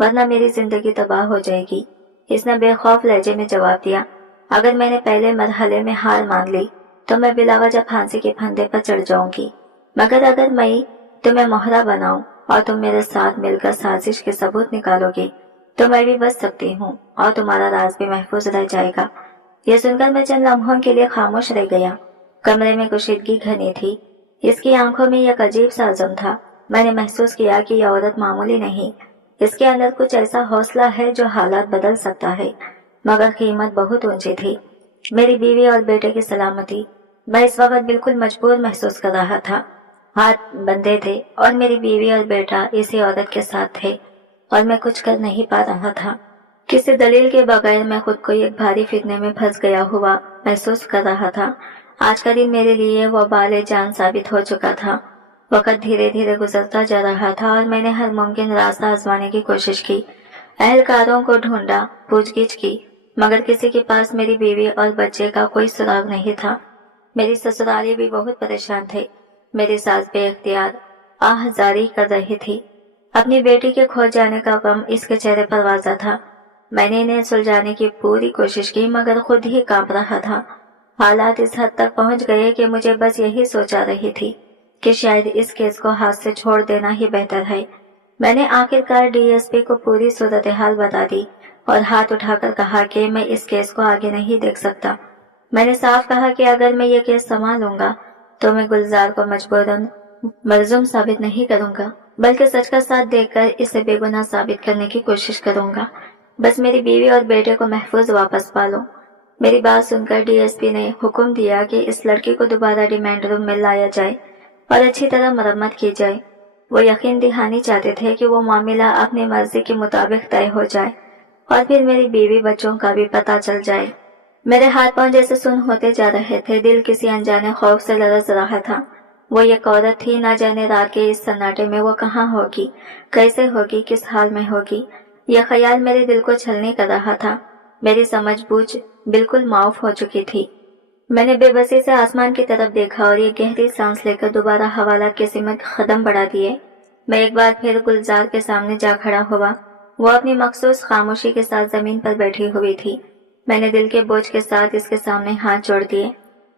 वरना मेरी जिंदगी तबाह हो जाएगी। इसने बेखौफ लहजे में जवाब दिया, अगर मैंने पहले मरहले में हार मान ली तो मैं बिलावजह फांसी के फंदे पर चढ़ जाऊंगी, मगर अगर मैं तुम्हें मोहरा बनाऊं और तुम मेरे साथ मिलकर साजिश के सबूत निकालोगी, तो मैं भी बच सकती हूँ और तुम्हारा राज भी महफूज रह जाएगा। यह सुनकर मैं चंद लम्हों के लिए खामोश रह गया। कमरे में कुशीदगी घनी थी। इसकी आंखों में एक अजीब सा अज़म था। मैंने महसूस किया कि यह औरत मामूली नहीं, इसके अंदर कुछ ऐसा हौसला है जो हालात बदल सकता है, मगर कीमत बहुत ऊंची थी। मेरी बीवी और बेटे की सलामती। मैं इस वक्त बिल्कुल मजबूर महसूस कर रहा था। हाथ बंधे थे और मेरी बीवी और बेटा इसी औरत के साथ थे और मैं कुछ कर नहीं पा रहा था। किसी दलील के बगैर मैं खुद को एक भारी फितने में फंस गया हुआ महसूस कर रहा था। आज का दिन मेरे लिए वबाल जान साबित हो चुका था। वक्त धीरे धीरे गुजरता जा रहा था और मैंने हर मुमकिन रास्ता आजमाने की कोशिश की। अहलकारों को ढूंढा, पूछगिछ की, मगर किसी के पास मेरी बीवी और बच्चे का कोई सुराग नहीं था। मेरी ससुराली भी बहुत परेशान थे। मेरी सास बेख्तियार आहजारी कर रही थी। अपनी बेटी के खो जाने का गम इसके चेहरे पर वाज़ा था। मैंने इन्हें सुलझाने की पूरी कोशिश की, मगर खुद ही कांप रहा था। हालात इस हद तक पहुंच गए कि मुझे बस यही सोचा रही थी कि शायद इस केस को हाथ से छोड़ देना ही बेहतर है। मैंने आखिरकार डीएसपी को पूरी सूरत हाल बता दी और हाथ उठाकर कहा कि मैं इस केस को आगे नहीं देख सकता। मैंने साफ कहा कि अगर मैं ये केस संभालूंगा तो मैं गुलजार को मजबूरन मलजूम साबित नहीं करूंगा, बल्कि सच का साथ देकर इसे बेगुनाह साबित करने की कोशिश करूंगा। बस मेरी बीवी और बेटे को महफूज वापस पालो। मेरी बात सुनकर डीएसपी ने हुक्म दिया कि इस लड़की को दोबारा रिमांड रूम में लाया जाए और अच्छी तरह मरम्मत की जाए। वो यकीन दिलानी चाहते थे कि वो मामला अपनी मर्जी के मुताबिक तय हो जाए और फिर मेरी बीवी बच्चों का भी पता चल जाए। मेरे हाथ पांव जैसे सुन होते जा रहे थे। दिल किसी अनजाने खौफ से लरज रहा था। वो एक औरत थी, ना जाने रात के इस सन्नाटे में वो कहाँ होगी, कैसे होगी, किस हाल में होगी। यह ख्याल मेरे दिल को छलनी कर रहा था। मेरी समझ बूझ बिल्कुल माफ हो चुकी थी। मैंने बेबसी से आसमान की तरफ देखा और ये गहरी सांस लेकर दोबारा हवाला के सिमत कदम बढ़ा दिए। मैं एक बार फिर गुलजार के सामने जा खड़ा हुआ। वो अपनी मखसूस खामोशी के साथ जमीन पर बैठी हुई थी। मैंने दिल के बोझ के साथ इसके सामने हाथ जोड़ दिए।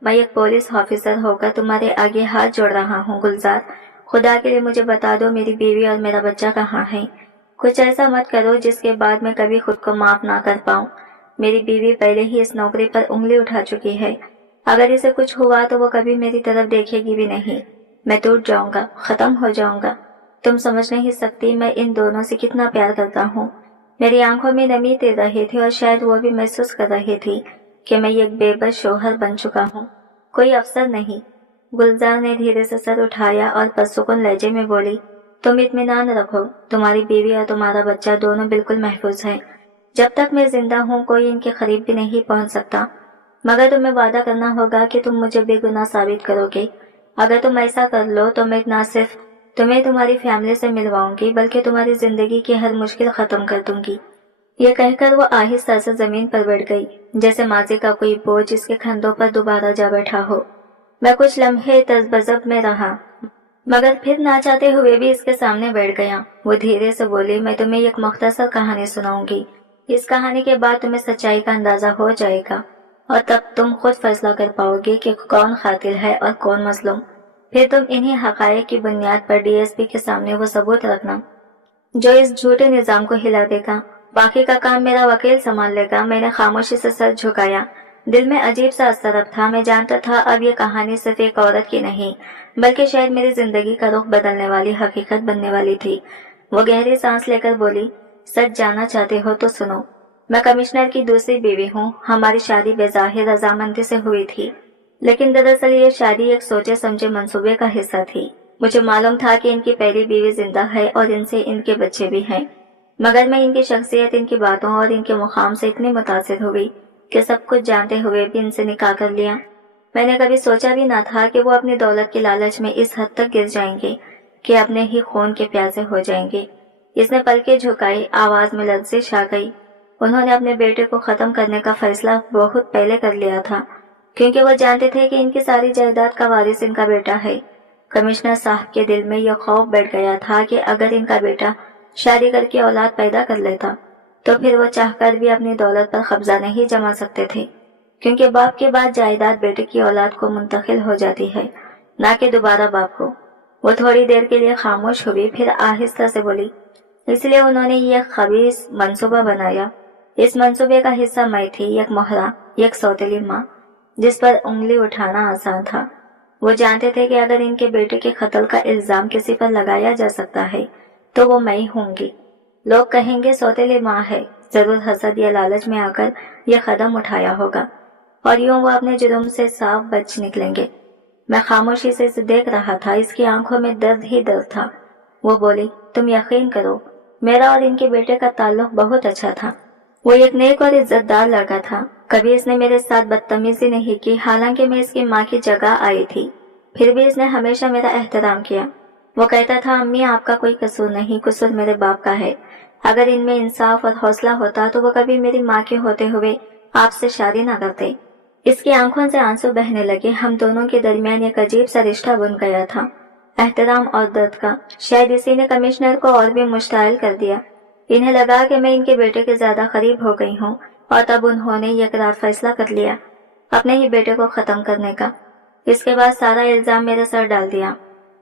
मैं एक पुलिस ऑफिसर होकर तुम्हारे आगे हाथ जोड़ रहा हूँ गुलजार। खुदा के लिए मुझे बता दो, मेरी बीवी और मेरा बच्चा कहाँ है। कुछ ऐसा मत करो जिसके बाद मैं कभी खुद को माफ ना कर पाऊँ। मेरी बीवी पहले ही इस नौकरी पर उंगली उठा चुकी है। अगर इसे कुछ हुआ तो वो कभी मेरी तरफ देखेगी भी नहीं। मैं टूट जाऊंगा, खत्म हो जाऊंगा। तुम समझ नहीं सकती मैं इन दोनों से कितना प्यार करता हूँ। मेरी आंखों में नमी दे रही थी और शायद वो भी महसूस कर रही थी कि मैं एक बेबस शौहर बन चुका हूँ, कोई अफसर नहीं। गुलजार ने धीरे से सर उठाया और पुरसुकून लहजे में बोली, तुम इत्मीनान रखो, तुम्हारी बीवी और तुम्हारा बच्चा दोनों बिल्कुल महफूज हैं। जब तक मैं जिंदा हूँ कोई इनके करीब भी नहीं पहुँच सकता, मगर तुम्हें वादा करना होगा कि तुम मुझे बेगुनाह साबित करोगे। अगर तुम ऐसा कर लो तो मैं न सिर्फ तुम्हें तुम्हारी फैमिली से मिलवाऊंगी बल्कि तुम्हारी जिंदगी की हर मुश्किल खत्म कर दूंगी। ये कहकर वो आहिस्ता से जमीन पर बैठ गई, जैसे माजी का कोई बोझ इसके कंधों पर दोबारा जा बैठा हो। मैं कुछ लम्हे तज़बज़ब में रहा, मगर फिर ना चाहते हुए भी इसके सामने बैठ गया। वो धीरे से बोली, मैं तुम्हें एक मुख्तसर कहानी सुनाऊंगी। इस कहानी के बाद तुम्हें सच्चाई का अंदाजा हो जाएगा और तब तुम खुद फैसला कर पाओगे कि कौन कातिल है और कौन मजलूम। फिर तुम इन्हीं हकायक की बुनियाद पर डीएसपी के सामने वो सबूत रखना जो इस झूठे निजाम को हिला देगा। बाकी का काम मेरा वकील संभाल लेगा। मैंने खामोशी से सर झुकाया। दिल में अजीब सा असरफ था। मैं जानता था अब ये कहानी सिर्फ एक औरत की नहीं बल्कि शायद मेरी जिंदगी का रुख बदलने वाली हकीकत बनने वाली थी। वो गहरी सांस लेकर बोली, सच जानना चाहते हो तो सुनो। मैं कमिश्नर की दूसरी बीवी हूँ। हमारी शादी बेज़ाहिर रजामंदी से हुई थी, लेकिन दरअसल ये शादी एक सोचे समझे मंसूबे का हिस्सा थी। मुझे मालूम था कि इनकी पहली बीवी जिंदा है और इनसे इनके बच्चे भी हैं, मगर मैं इनकी शख्सियत, इनकी बातों और इनके मुकाम से इतनी मुतासिर हुई कि सब कुछ जानते हुए भी इनसे निकाह कर लिया। मैंने कभी सोचा भी ना था कि वो अपनी दौलत की लालच में इस हद तक गिर जाएंगे कि अपने ही खून के प्यासे हो जाएंगे। इसने पलकें झुकाई, आवाज में लर्जिश आ गई। उन्होंने अपने बेटे को खत्म करने का फैसला बहुत पहले कर लिया था, क्योंकि वो जानते थे कि इनकी सारी जायदाद का वारिस इनका बेटा है। कमिश्नर साहब के दिल में यह खौफ बैठ गया था कि अगर इनका बेटा शादी करके औलाद पैदा कर लेता तो फिर वो चाहकर भी अपनी दौलत पर कब्जा नहीं जमा सकते थे, क्योंकि बाप के बाद जायदाद बेटे की औलाद को मुंतकिल हो जाती है, ना कि दोबारा बाप को। वो थोड़ी देर के लिए खामोश हुई, फिर आहिस्ता से बोली, इसलिए उन्होंने ये खबीस मंसूबा बनाया। इस मंसूबे का हिस्सा मैं थी, एक मोहरा, एक सौतेली माँ जिस पर उंगली उठाना आसान था। वो जानते थे कि अगर इनके बेटे के कत्ल का इल्जाम किसी पर लगाया जा सकता है तो वो मैं ही होंगी। लोग कहेंगे सौतेली माँ है, जरूर हसद या लालच में आकर यह कदम उठाया होगा, और यूं वो अपने जुर्म से साफ बच निकलेंगे। मैं खामोशी से इसे देख रहा था। इसकी आंखों में दर्द ही दर्द था। वो बोली, तुम यकीन करो, मेरा और इनके बेटे का ताल्लुक बहुत अच्छा था। वो एक नेक और इज्जतदार लड़का था। कभी इसने मेरे साथ बदतमीजी नहीं की, हालांकि मैं इसकी माँ की जगह आई थी, फिर भी इसने हमेशा मेरा एहतराम किया। वो कहता था, अम्मी आपका कोई कसूर नहीं, कसूर मेरे बाप का है। अगर इनमें इंसाफ और हौसला होता तो वो कभी मेरी माँ के होते हुए आपसे शादी न करते। इसकी आंखों से आंसू बहने लगे। हम दोनों के दरमियान एक अजीब सा रिश्ता बन गया था, एहतराम और दर्द का। शायद इसी ने कमिश्नर को और भी मुश्ताइल कर दिया। इन्हें लगा कि मैं इनके बेटे के ज्यादा करीब हो गई हूँ, और तब उन्होंने एक रात फैसला कर लिया अपने ही बेटे को खत्म करने का। इसके बाद सारा इल्जाम मेरे सर डाल दिया।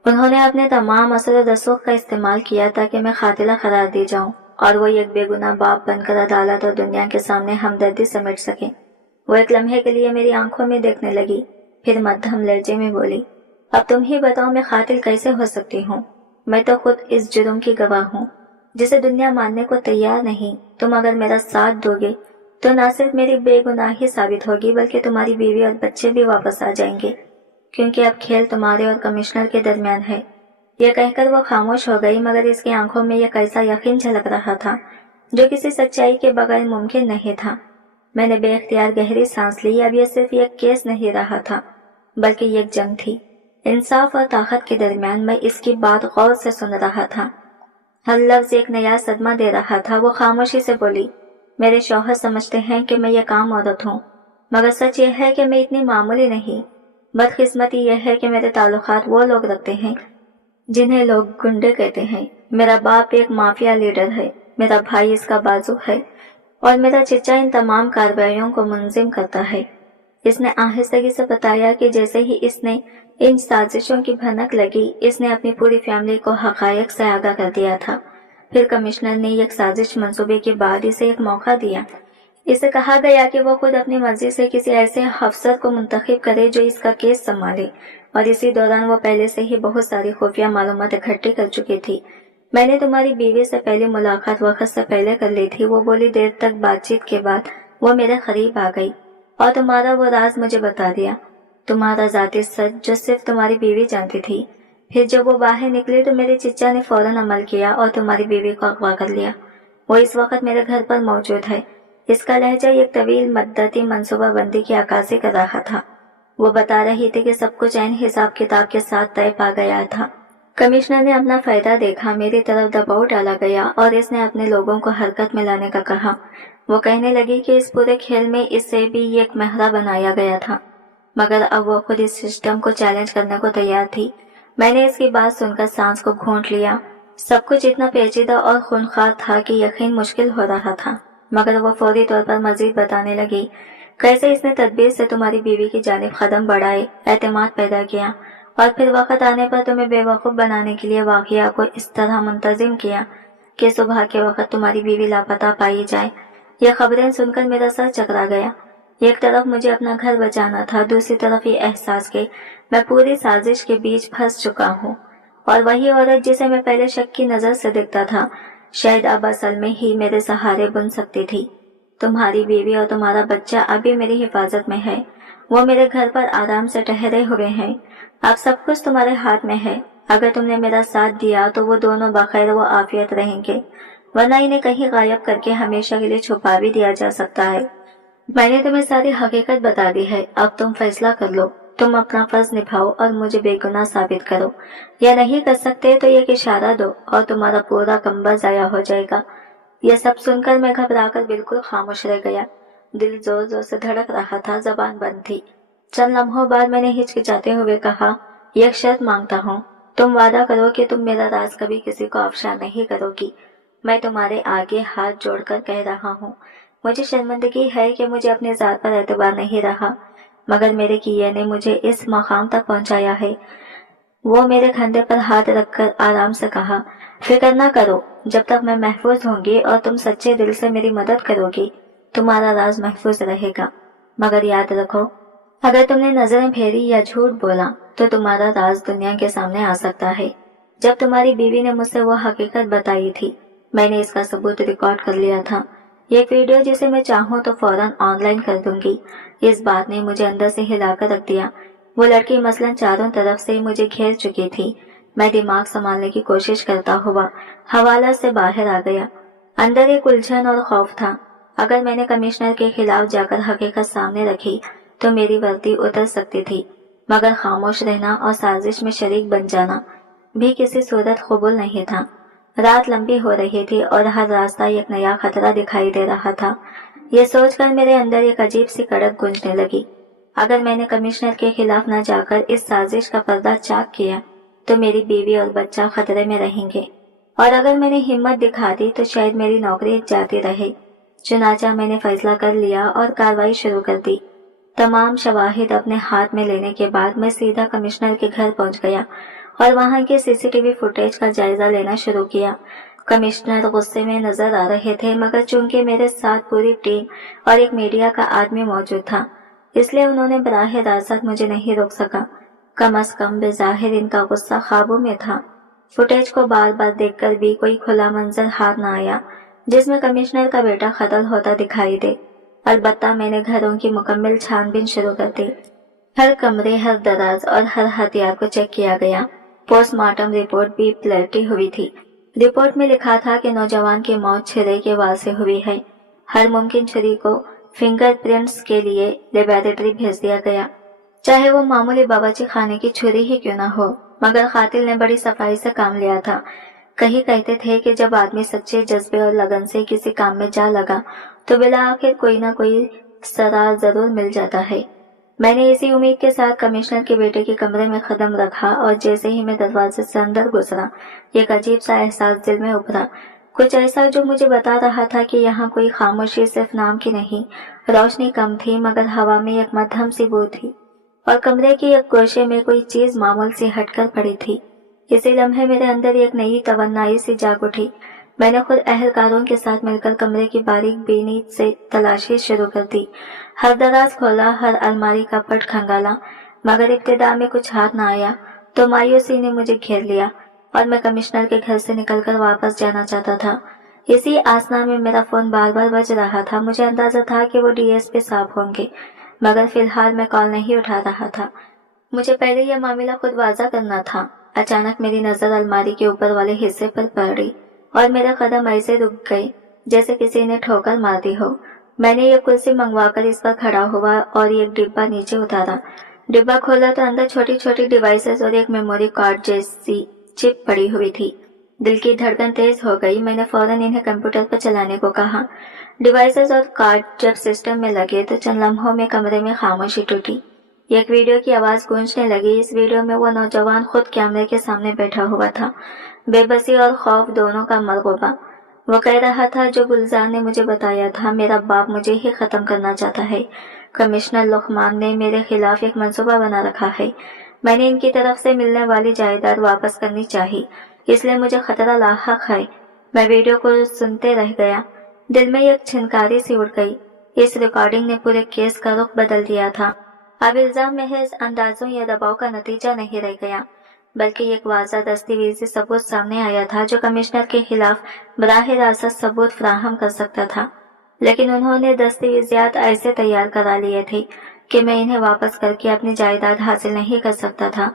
उन्होंने अपने तमाम असर रसूख का इस्तेमाल किया ताकि मैं कातिला करार दी जाऊं और वो एक बेगुनाह बाप बनकर अदालत और दुनिया के सामने हमदर्दी समेट सके। वो एक लम्हे के लिए मेरी आंखों में देखने लगी, फिर मध्यम लहजे में बोली, अब तुम ही बताओ मैं कातिल कैसे हो सकती हूँ? मैं तो खुद इस जुर्म की गवाह हूँ जिसे दुनिया मानने को तैयार नहीं। तुम अगर मेरा साथ दोगे तो न सिर्फ मेरी बेगुनाही साबित होगी बल्कि तुम्हारी बीवी और बच्चे भी वापस आ जाएंगे, क्योंकि अब खेल तुम्हारे और कमिश्नर के दरमियान है। यह कहकर वो खामोश हो गई, मगर इसकी आंखों में यह कैसा यकीन झलक रहा था जो किसी सच्चाई के बगैर मुमकिन नहीं था। मैंने बेख्तियार गहरी सांस ली। अब यह सिर्फ एक केस नहीं रहा था बल्कि एक जंग थी, इंसाफ और ताकत के दरमियान। मैं इसकी बात गौर से सुन रहा था, हर लफ्ज एक नया सदमा दे रहा था। वो खामोशी से बोली, मेरे शौहर समझते हैं कि मैं ये काम औरत हूँ, मगर सच ये है कि मैं इतनी मामूली नहीं। बदकिस्मती यह है कि मेरे ताल्लुकात वो लोग रखते हैं जिन्हें लोग गुंडे कहते हैं। मेरा बाप एक माफिया लीडर है, मेरा भाई इसका बाजू है, और मेरा चचा इन तमाम कार्रवाइयों को मुंजिम करता है। इसने आहिस्तगी से बताया कि जैसे ही इसने इन साजिशों की भनक लगी, इसने अपनी पूरी फैमिली को हकायक से आगाह कर दिया था। फिर कमिश्नर ने एक साजिश मंसूबे के बाद इसे एक मौका दिया। इसे कहा गया कि वो खुद अपनी मर्जी से किसी ऐसे अफसर को मुंतखब करे जो इसका केस संभाले, और इसी दौरान वो पहले से ही बहुत सारी खुफिया मालूमात इकट्ठी कर चुकी थी। मैंने तुम्हारी बीवी से पहली मुलाकात वक्त से पहले कर ली थी। वो बोली, देर तक बातचीत के बाद वो मेरे करीब आ गई और तुम्हारा वो राज मुझे बता दिया, तुम्हारा जाती सच जो सिर्फ तुम्हारी बीवी जानती थी। फिर जब वो बाहर निकली तो मेरे चिच्चा ने फौरन अमल किया और तुम्हारी बीवी को अगवा कर लिया। वो इस वक्त मेरे घर पर मौजूद है। इसका लहजा एक तवील मद्दती मंसूबा बंदी की अक्कासी कर रहा था। वो बता रही थी कि सब कुछ ऐन हिसाब किताब के साथ तय पा गया था। कमिश्नर ने अपना फायदा देखा, मेरी तरफ दबाव डाला गया और इसने अपने लोगों को हरकत में लाने का कहा। वो कहने लगी कि इस पूरे खेल में इससे भी एक महरा बनाया गया था, मगर अब वो खुद इस सिस्टम को चैलेंज करने को तैयार थी। मैंने इसकी बात सुनकर सांस को घूंट लिया। सब कुछ इतना पेचीदा और खूनखार था कि यकीन मुश्किल हो रहा था, मगर वो फौरी तौर पर मजीद बताने लगी। कैसे इसने तदबीर से तुम्हारी बीवी की जानिब कदम बढ़ाए, एतमाद पैदा किया और फिर वक्त आने पर तुम्हें बेवकूफ़ बनाने के लिए वाक़या को इस तरह मुंतज़िम किया कि सुबह के वक्त तुम्हारी बीवी लापता पाई जाए। यह खबरें सुनकर मेरा सर चकरा गया। एक तरफ मुझे अपना घर बचाना था, दूसरी तरफ ये एहसास कि मैं पूरी साजिश के बीच फंस चुका हूँ। और वही औरत जिसे मैं पहले शक की नज़र से देखता था, शायद अब असल में ही मेरे सहारे बन सकती थी। तुम्हारी बीवी और तुम्हारा बच्चा अभी मेरी हिफाजत में है। वो मेरे घर पर आराम से ठहरे हुए हैं। अब सब कुछ तुम्हारे हाथ में है। अगर तुमने मेरा साथ दिया तो वो दोनों बखैर व आफियत रहेंगे, वरना इन्हें कहीं गायब करके हमेशा के लिए छुपा भी दिया जा सकता है। मैंने तुम्हें सारी हकीकत बता दी है, अब तुम फैसला कर लो। तुम अपना फर्ज निभाओ और मुझे बेगुनाह साबित करो, या नहीं कर सकते तो एक इशारा दो और तुम्हारा पूरा कंबा जाया हो जाएगा। यह सब सुनकर मैं घबराकर बिल्कुल खामोश रह गया। दिल जोर जोर से धड़क रहा था, जबान बंद थी। चंद लम्हों बाद मैंने हिचकिचाते हुए कहा, एक शर्त मांगता हूँ, तुम वादा करो कि तुम मेरा राज कभी किसी को अफशा नहीं करोगी। मैं तुम्हारे आगे हाथ जोड़कर कह रहा हूँ। मुझे शर्मिंदगी है कि मुझे अपनी जात पर एतबार नहीं रहा, मगर मेरे किए ने मुझे इस मकाम तक पहुंचाया है। वो मेरे कंधे पर हाथ रखकर आराम से कहा, फिक्र न करो, जब तक मैं महफूज होंगी और तुम सच्चे दिल से मेरी मदद करोगी, तुम्हारा राज महफूज रहेगा। मगर याद रखो, अगर तुमने नजरें फेरी या झूठ बोला तो तुम्हारा राज दुनिया के सामने आ सकता है। जब तुम्हारी बीवी ने मुझसे वो हकीकत बताई थी, मैंने इसका सबूत रिकॉर्ड कर लिया था। ये वीडियो जिसे मैं चाहूँ तो फौरन ऑनलाइन कर दूंगी। इस बात ने मुझे अंदर से हिलाकर रख दिया। वो लड़की मसलन चारों तरफ से मुझे घेर चुकी थी। मैं दिमाग संभालने की कोशिश करता हुआ हवाला से बाहर आ गया। अंदर एक उलझन और खौफ था। अगर मैंने कमिश्नर के खिलाफ जाकर हकीकत सामने रखी तो मेरी वर्दी उतर सकती थी, मगर खामोश रहना और साजिश में शरीक बन जाना भी किसी सूरत कबूल नहीं था। रात लंबी हो रही थी और हर रास्ता एक नया खतरा दिखाई दे रहा था। ये सोचकर मेरे अंदर एक अजीब सी कड़क गूंजने लगी। अगर मैंने कमिश्नर के खिलाफ न जाकर इस साजिश का पर्दा चाक किया तो मेरी बीवी और बच्चा खतरे में रहेंगे, और अगर मैंने हिम्मत दिखा दी तो शायद मेरी नौकरी जाती रहे। चुनाचा मैंने फैसला कर लिया और कार्रवाई शुरू कर दी। तमाम शवाहिद अपने हाथ में लेने के बाद मैं सीधा कमिश्नर के घर पहुंच गया और वहां के सीसीटीवी फुटेज का जायजा लेना शुरू किया। कमिश्नर गुस्से में नजर आ रहे थे, मगर चूंकि मेरे साथ पूरी टीम और एक मीडिया का आदमी मौजूद था, इसलिए उन्होंने बराह रास्त मुझे नहीं रोक सका। कम अज कम बेजाहिर इनका गुस्सा काबू में था। फुटेज को बार बार देखकर भी कोई खुला मंजर हाथ न आया जिसमें कमिश्नर का बेटा कत्ल होता दिखाई दे। अलबत्ता मैंने घरों की मुकम्मल छानबीन शुरू कर दी। हर कमरे, हर दराज और हर हथियार को चेक किया गया। पोस्टमार्टम रिपोर्ट भी पलटी हुई थी। रिपोर्ट में लिखा था कि नौजवान की मौत छिरे के वार से हुई है। हर मुमकिन छुरी को फिंगरप्रिंट्स के लिए लेबोरेटरी भेज दिया गया, चाहे वो मामूली बावर्ची खाने की छुरी ही क्यों न हो। मगर कातिल ने बड़ी सफाई से काम लिया था। कहीं कहते थे कि जब आदमी सच्चे जज्बे और लगन से किसी काम में जा लगा तो बिला आखिर कोई ना कोई सरार जरूर मिल जाता है। मैंने इसी उम्मीद के साथ कमिश्नर के बेटे के कमरे में कदम रखा और जैसे ही मैं दरवाजे से अंदर गुजरा, एक अजीब सा एहसास दिल में उभरा। कुछ ऐसा जो मुझे बता रहा था कि यहाँ कोई खामोशी सिर्फ नाम की नहीं। रोशनी कम थी, मगर हवा में एक मध्यम सी बू थी और कमरे की एक गोशे में कोई चीज मामूल से हटकर पड़ी थी। इसी लम्हे मेरे अंदर एक नई तवन्नाई सी जाग उठी। मैंने खुद अहलकारों के साथ मिलकर कमरे की बारीक बीनी से तलाशी शुरू कर दी। हर दराज खोला, हर अलमारी का पट खंगाला, मगर इब्तिदा में कुछ हाथ न आया तो मायूसी ने मुझे घेर लिया और मैं कमिश्नर के घर से निकलकर वापस जाना चाहता था। इसी आसना में मेरा फोन बार बार बज रहा था। मुझे अंदाजा था कि वो डीएसपी साहब होंगे, मगर फिलहाल मैं कॉल नहीं उठा रहा था। मुझे पहले यह मामला खुद वाजा करना था। अचानक मेरी नजर अलमारी के ऊपर वाले हिस्से पर पड़ी और मेरे कदम ऐसे रुक गए जैसे किसी ने ठोकर मार दी हो। मैंने ये कुर्सी मंगवाकर इस पर खड़ा हुआ और एक डिब्बा नीचे उतारा। डिब्बा खोला तो अंदर छोटी छोटी डिवाइसेस और एक मेमोरी कार्ड जैसी चिप पड़ी हुई थी। दिल की धड़कन तेज हो गई। मैंने फौरन इन्हें कंप्यूटर पर चलाने को कहा। डिवाइसेस और कार्ड जब सिस्टम में लगे तो चंद लम्हों में कमरे में खामोशी टूटी। एक वीडियो की आवाज गूंजने लगी। इस वीडियो में वो नौजवान खुद कैमरे के सामने बैठा हुआ था, बेबसी और खौफ दोनों का मलगोबा। वो कह रहा था, जो गुलजार ने मुझे बताया था, मेरा बाप मुझे ही खत्म करना चाहता है। कमिश्नर लुकमान ने मेरे खिलाफ एक मंसूबा बना रखा है। मैंने इनकी तरफ से मिलने वाली जायदाद वापस करनी चाहिए, इसलिए मुझे खतरा लाहक है। मैं वीडियो को सुनते रह गया। दिल में एक छिनकारी सी उड़ गई। इस रिकॉर्डिंग ने पूरे केस का रुख बदल दिया था। अब इल्जाम महज अंदाजों या दबाव का नतीजा नहीं रह गया, बल्कि एक वाज़ह दस्तावेजी सबूत सामने आया था जो कमिश्नर के खिलाफ बराह रास्त सबूत फराहम कर सकता था। लेकिन उन्होंने दस्तावेजात ऐसे तैयार करा लिए थे कि मैं इन्हें वापस करके अपनी जायदाद हासिल नहीं कर सकता था,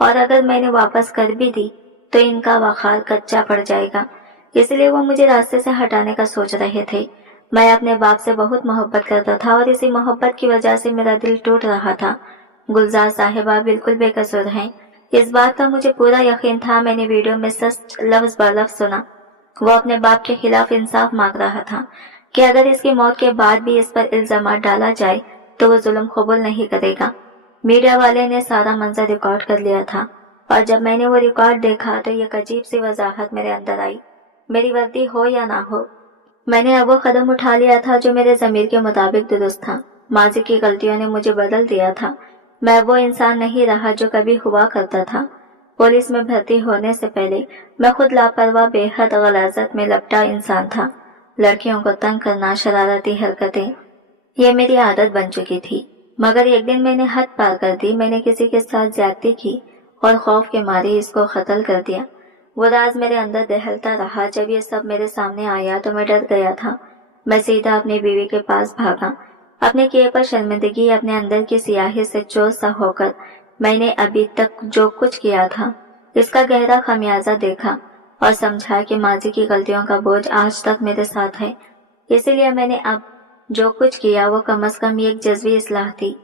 और अगर मैंने वापस कर भी दी तो इनका वखार कच्चा पड़ जाएगा। इसलिए वो मुझे रास्ते से हटाने का सोच रहे थे। मैं अपने बाप से बहुत मोहब्बत करता था और इसी मोहब्बत की वजह से मेरा दिल टूट रहा था। गुलजार साहिबा बिल्कुल बेकसूर हैं, इस बात का मुझे पूरा यकीन था। मैंने वीडियो में सच लफ्ज ब लफ्ज सुना। वो अपने बाप के खिलाफ इंसाफ मांग रहा था कि अगर इसकी मौत के बाद भी इस पर इल्जाम डाला जाए तो वो जुल्म कबूल नहीं करेगा। मीडिया वाले ने सारा मंजर रिकॉर्ड कर लिया था, और जब मैंने वो रिकॉर्ड देखा तो एक अजीब सी वजाहत मेरे अंदर आई। मेरी वर्दी हो या ना हो, मैंने अब वो कदम उठा लिया था जो मेरे ज़मीर के मुताबिक दुरुस्त था। माजी की गलतियों ने मुझे बदल दिया था। मैं वो इंसान नहीं रहा जो कभी हुआ करता था। पुलिस में भर्ती होने से पहले मैं खुद लापरवाह, बेहद गलाजत में लपटा इंसान था। लड़कियों को तंग करना, शरारती हरकतें, ये मेरी आदत बन चुकी थी। मगर एक दिन मैंने हद पार कर दी। मैंने किसी के साथ ज्यादती की और खौफ के मारे इसको कत्ल कर दिया। वो राज मेरे अंदर दहलता रहा। जब ये सब मेरे सामने आया तो मैं डर गया था। मैं सीधा अपनी बीवी के पास भागा। अपने किए पर शर्मिंदगी, अपने अंदर की सियाही से चोर सा होकर मैंने अभी तक जो कुछ किया था इसका गहरा खमियाजा देखा और समझा कि माजी की गलतियों का बोझ आज तक मेरे साथ है। इसीलिए मैंने अब जो कुछ किया वो कम से कम एक जज्बी इस्लाह थी।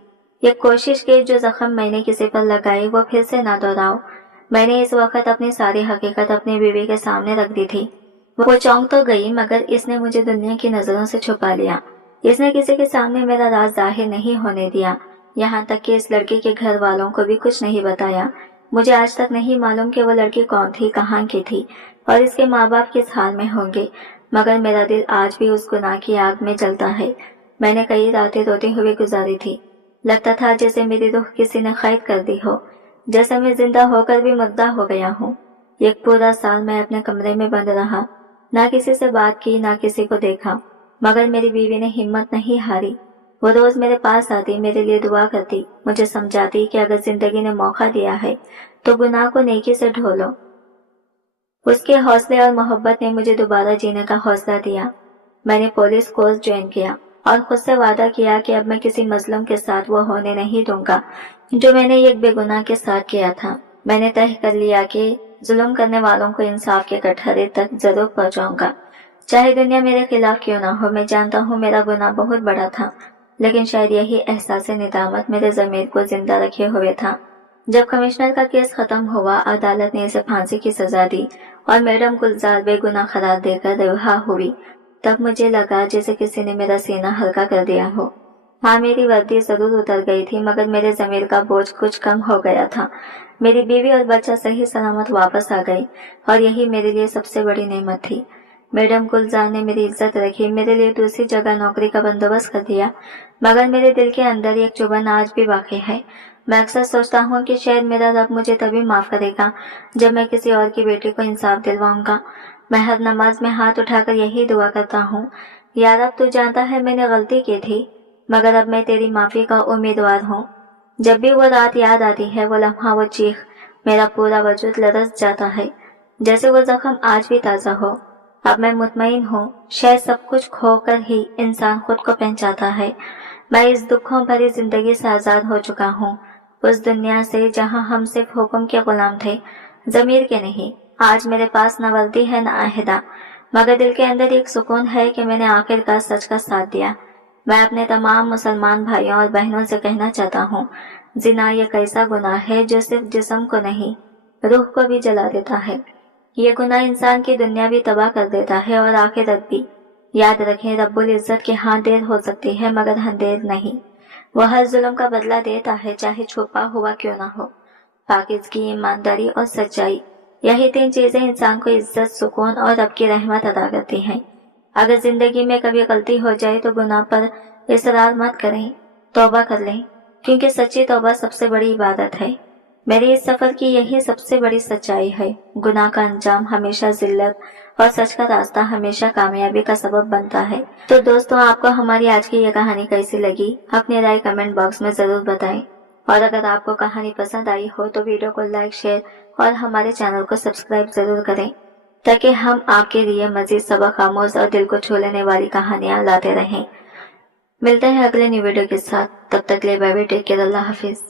ये कोशिश की जो जख्म मैंने किसी पर लगाई वो फिर से ना दोहराओ। मैंने इस वक्त अपनी सारी हकीकत अपनी बीवी के सामने रख दी थी। वो चौंक तो गई, मगर इसने मुझे दुनिया की नजरों से छुपा लिया। इसने किसी के सामने मेरा राज जाहिर नहीं होने दिया, यहाँ तक कि इस लड़की के घर वालों को भी कुछ नहीं बताया। मुझे आज तक नहीं मालूम कि वो लड़की कौन थी, कहाँ की थी और इसके माँ बाप किस हाल में होंगे, मगर मेरा दिल आज भी उस गुनाह की आग में जलता है। मैंने कई रातें रोते हुए गुजारी थी। लगता था जैसे मेरी रूह किसी ने कैद कर दी हो, जैसे मैं जिंदा होकर भी मुर्दा हो गया हूँ। एक पूरा साल मैं अपने कमरे में बंद रहा, ना किसी से बात की, ना किसी को देखा, मगर मेरी बीवी ने हिम्मत नहीं हारी। वो रोज मेरे पास आती, मेरे लिए दुआ करती, मुझे समझाती कि अगर जिंदगी ने मौका दिया है तो गुनाह को नेकी से ढो लो। उसके हौसले और मोहब्बत ने मुझे दोबारा जीने का हौसला दिया। मैंने पुलिस कोर्स ज्वाइन किया और खुद से वादा किया कि अब मैं किसी मजलूम के साथ वो होने नहीं दूंगा जो मैंने एक बेगुनाह के साथ किया था। मैंने तय कर लिया कि जुल्म करने वालों को इंसाफ के कटहरे तक जरूर पहुंचाऊंगा, चाहे दुनिया मेरे खिलाफ क्यों ना हो। मैं जानता हूँ मेरा गुनाह बहुत बड़ा था, लेकिन शायद यही एहसास निदामत मेरे ज़मीर को जिंदा रखे हुए था। जब कमिश्नर का केस खत्म हुआ, अदालत ने इसे फांसी की सजा दी और मैडम गुलजार बेगुनाह करार देकर रिहा हुई, तब मुझे लगा जैसे किसी ने मेरा सीना हल्का कर दिया हो। हाँ, मेरी वर्दी जरूर उतर गई थी, मगर मेरे ज़मीर का बोझ कुछ कम हो गया था। मेरी बीवी और बच्चा सही सलामत वापस आ गई और यही मेरे लिए सबसे बड़ी नेमत थी। मैडम गुलजार ने मेरी इज्जत रखी, मेरे लिए दूसरी जगह नौकरी का बंदोबस्त कर दिया, मगर मेरे दिल के अंदर एक चुभन आज भी बाकी है। मैं अक्सर सोचता हूँ कि शायद मेरा रब मुझे तभी माफ करेगा जब मैं किसी और की बेटी को इंसाफ दिलवाऊंगा। मैं हर नमाज में हाथ उठाकर यही दुआ करता हूँ, या रब तू जानता है मैंने गलती की थी, मगर अब मैं तेरी माफी का उम्मीदवार हूँ। जब भी वो रात याद आती है, वो लम्हा, वो चीख, मेरा पूरा वजूद लरस जाता है, जैसे वो जख्म आज भी ताज़ा हो। अब मैं मुतमईन हूँ, शायद सब कुछ खोकर ही इंसान खुद को पहचानता है। मैं इस दुखों भरी जिंदगी से आज़ाद हो चुका हूँ, उस दुनिया से जहाँ हम सिर्फ हुक्म के गुलाम थे, ज़मीर के नहीं। आज मेरे पास न वर्दी है न आहिदा, मगर दिल के अंदर एक सुकून है कि मैंने आखिरकार सच का साथ दिया। मैं अपने तमाम मुसलमान भाइयों और बहनों से कहना चाहता हूँ, जिना ये कैसा गुनाह है जो सिर्फ जिस्म को नहीं रूह को भी जला देता है। ये गुनाह इंसान की दुनिया भी तबाह कर देता है और आखिरत भी। याद रखें, रब्बुल इज्जत के हाँ देर हो सकती है मगर अंधेर नहीं। वह हर जुल्म का बदला देता है, चाहे छुपा हुआ क्यों ना हो। पाकिज़गी, ईमानदारी और सच्चाई, यही 3 चीजें इंसान को इज्जत, सुकून और रब की रहमत अदा करती हैं। अगर जिंदगी में कभी गलती हो जाए तो गुनाह पर इसरार मत करें, तौबा कर लें, क्योंकि सच्ची तौबा सबसे बड़ी इबादत है। मेरे इस सफर की यही सबसे बड़ी सच्चाई है। गुनाह का अंजाम हमेशा जिल्लत और सच का रास्ता हमेशा कामयाबी का सबब बनता है। तो दोस्तों, आपको हमारी आज की ये कहानी कैसी लगी? अपनी राय कमेंट बॉक्स में जरूर बताएं। और अगर आपको कहानी पसंद आई हो तो वीडियो को लाइक, शेयर और हमारे चैनल को सब्सक्राइब जरूर करें, ताकि हम आपके लिए मजीद सबक आमोज और दिल को छू लेने वाली कहानियां लाते रहें। मिलते हैं अगले न्यू वीडियो के साथ। तब तक के लिए बाय बाय, टेक केयर, अल्लाह हाफिज।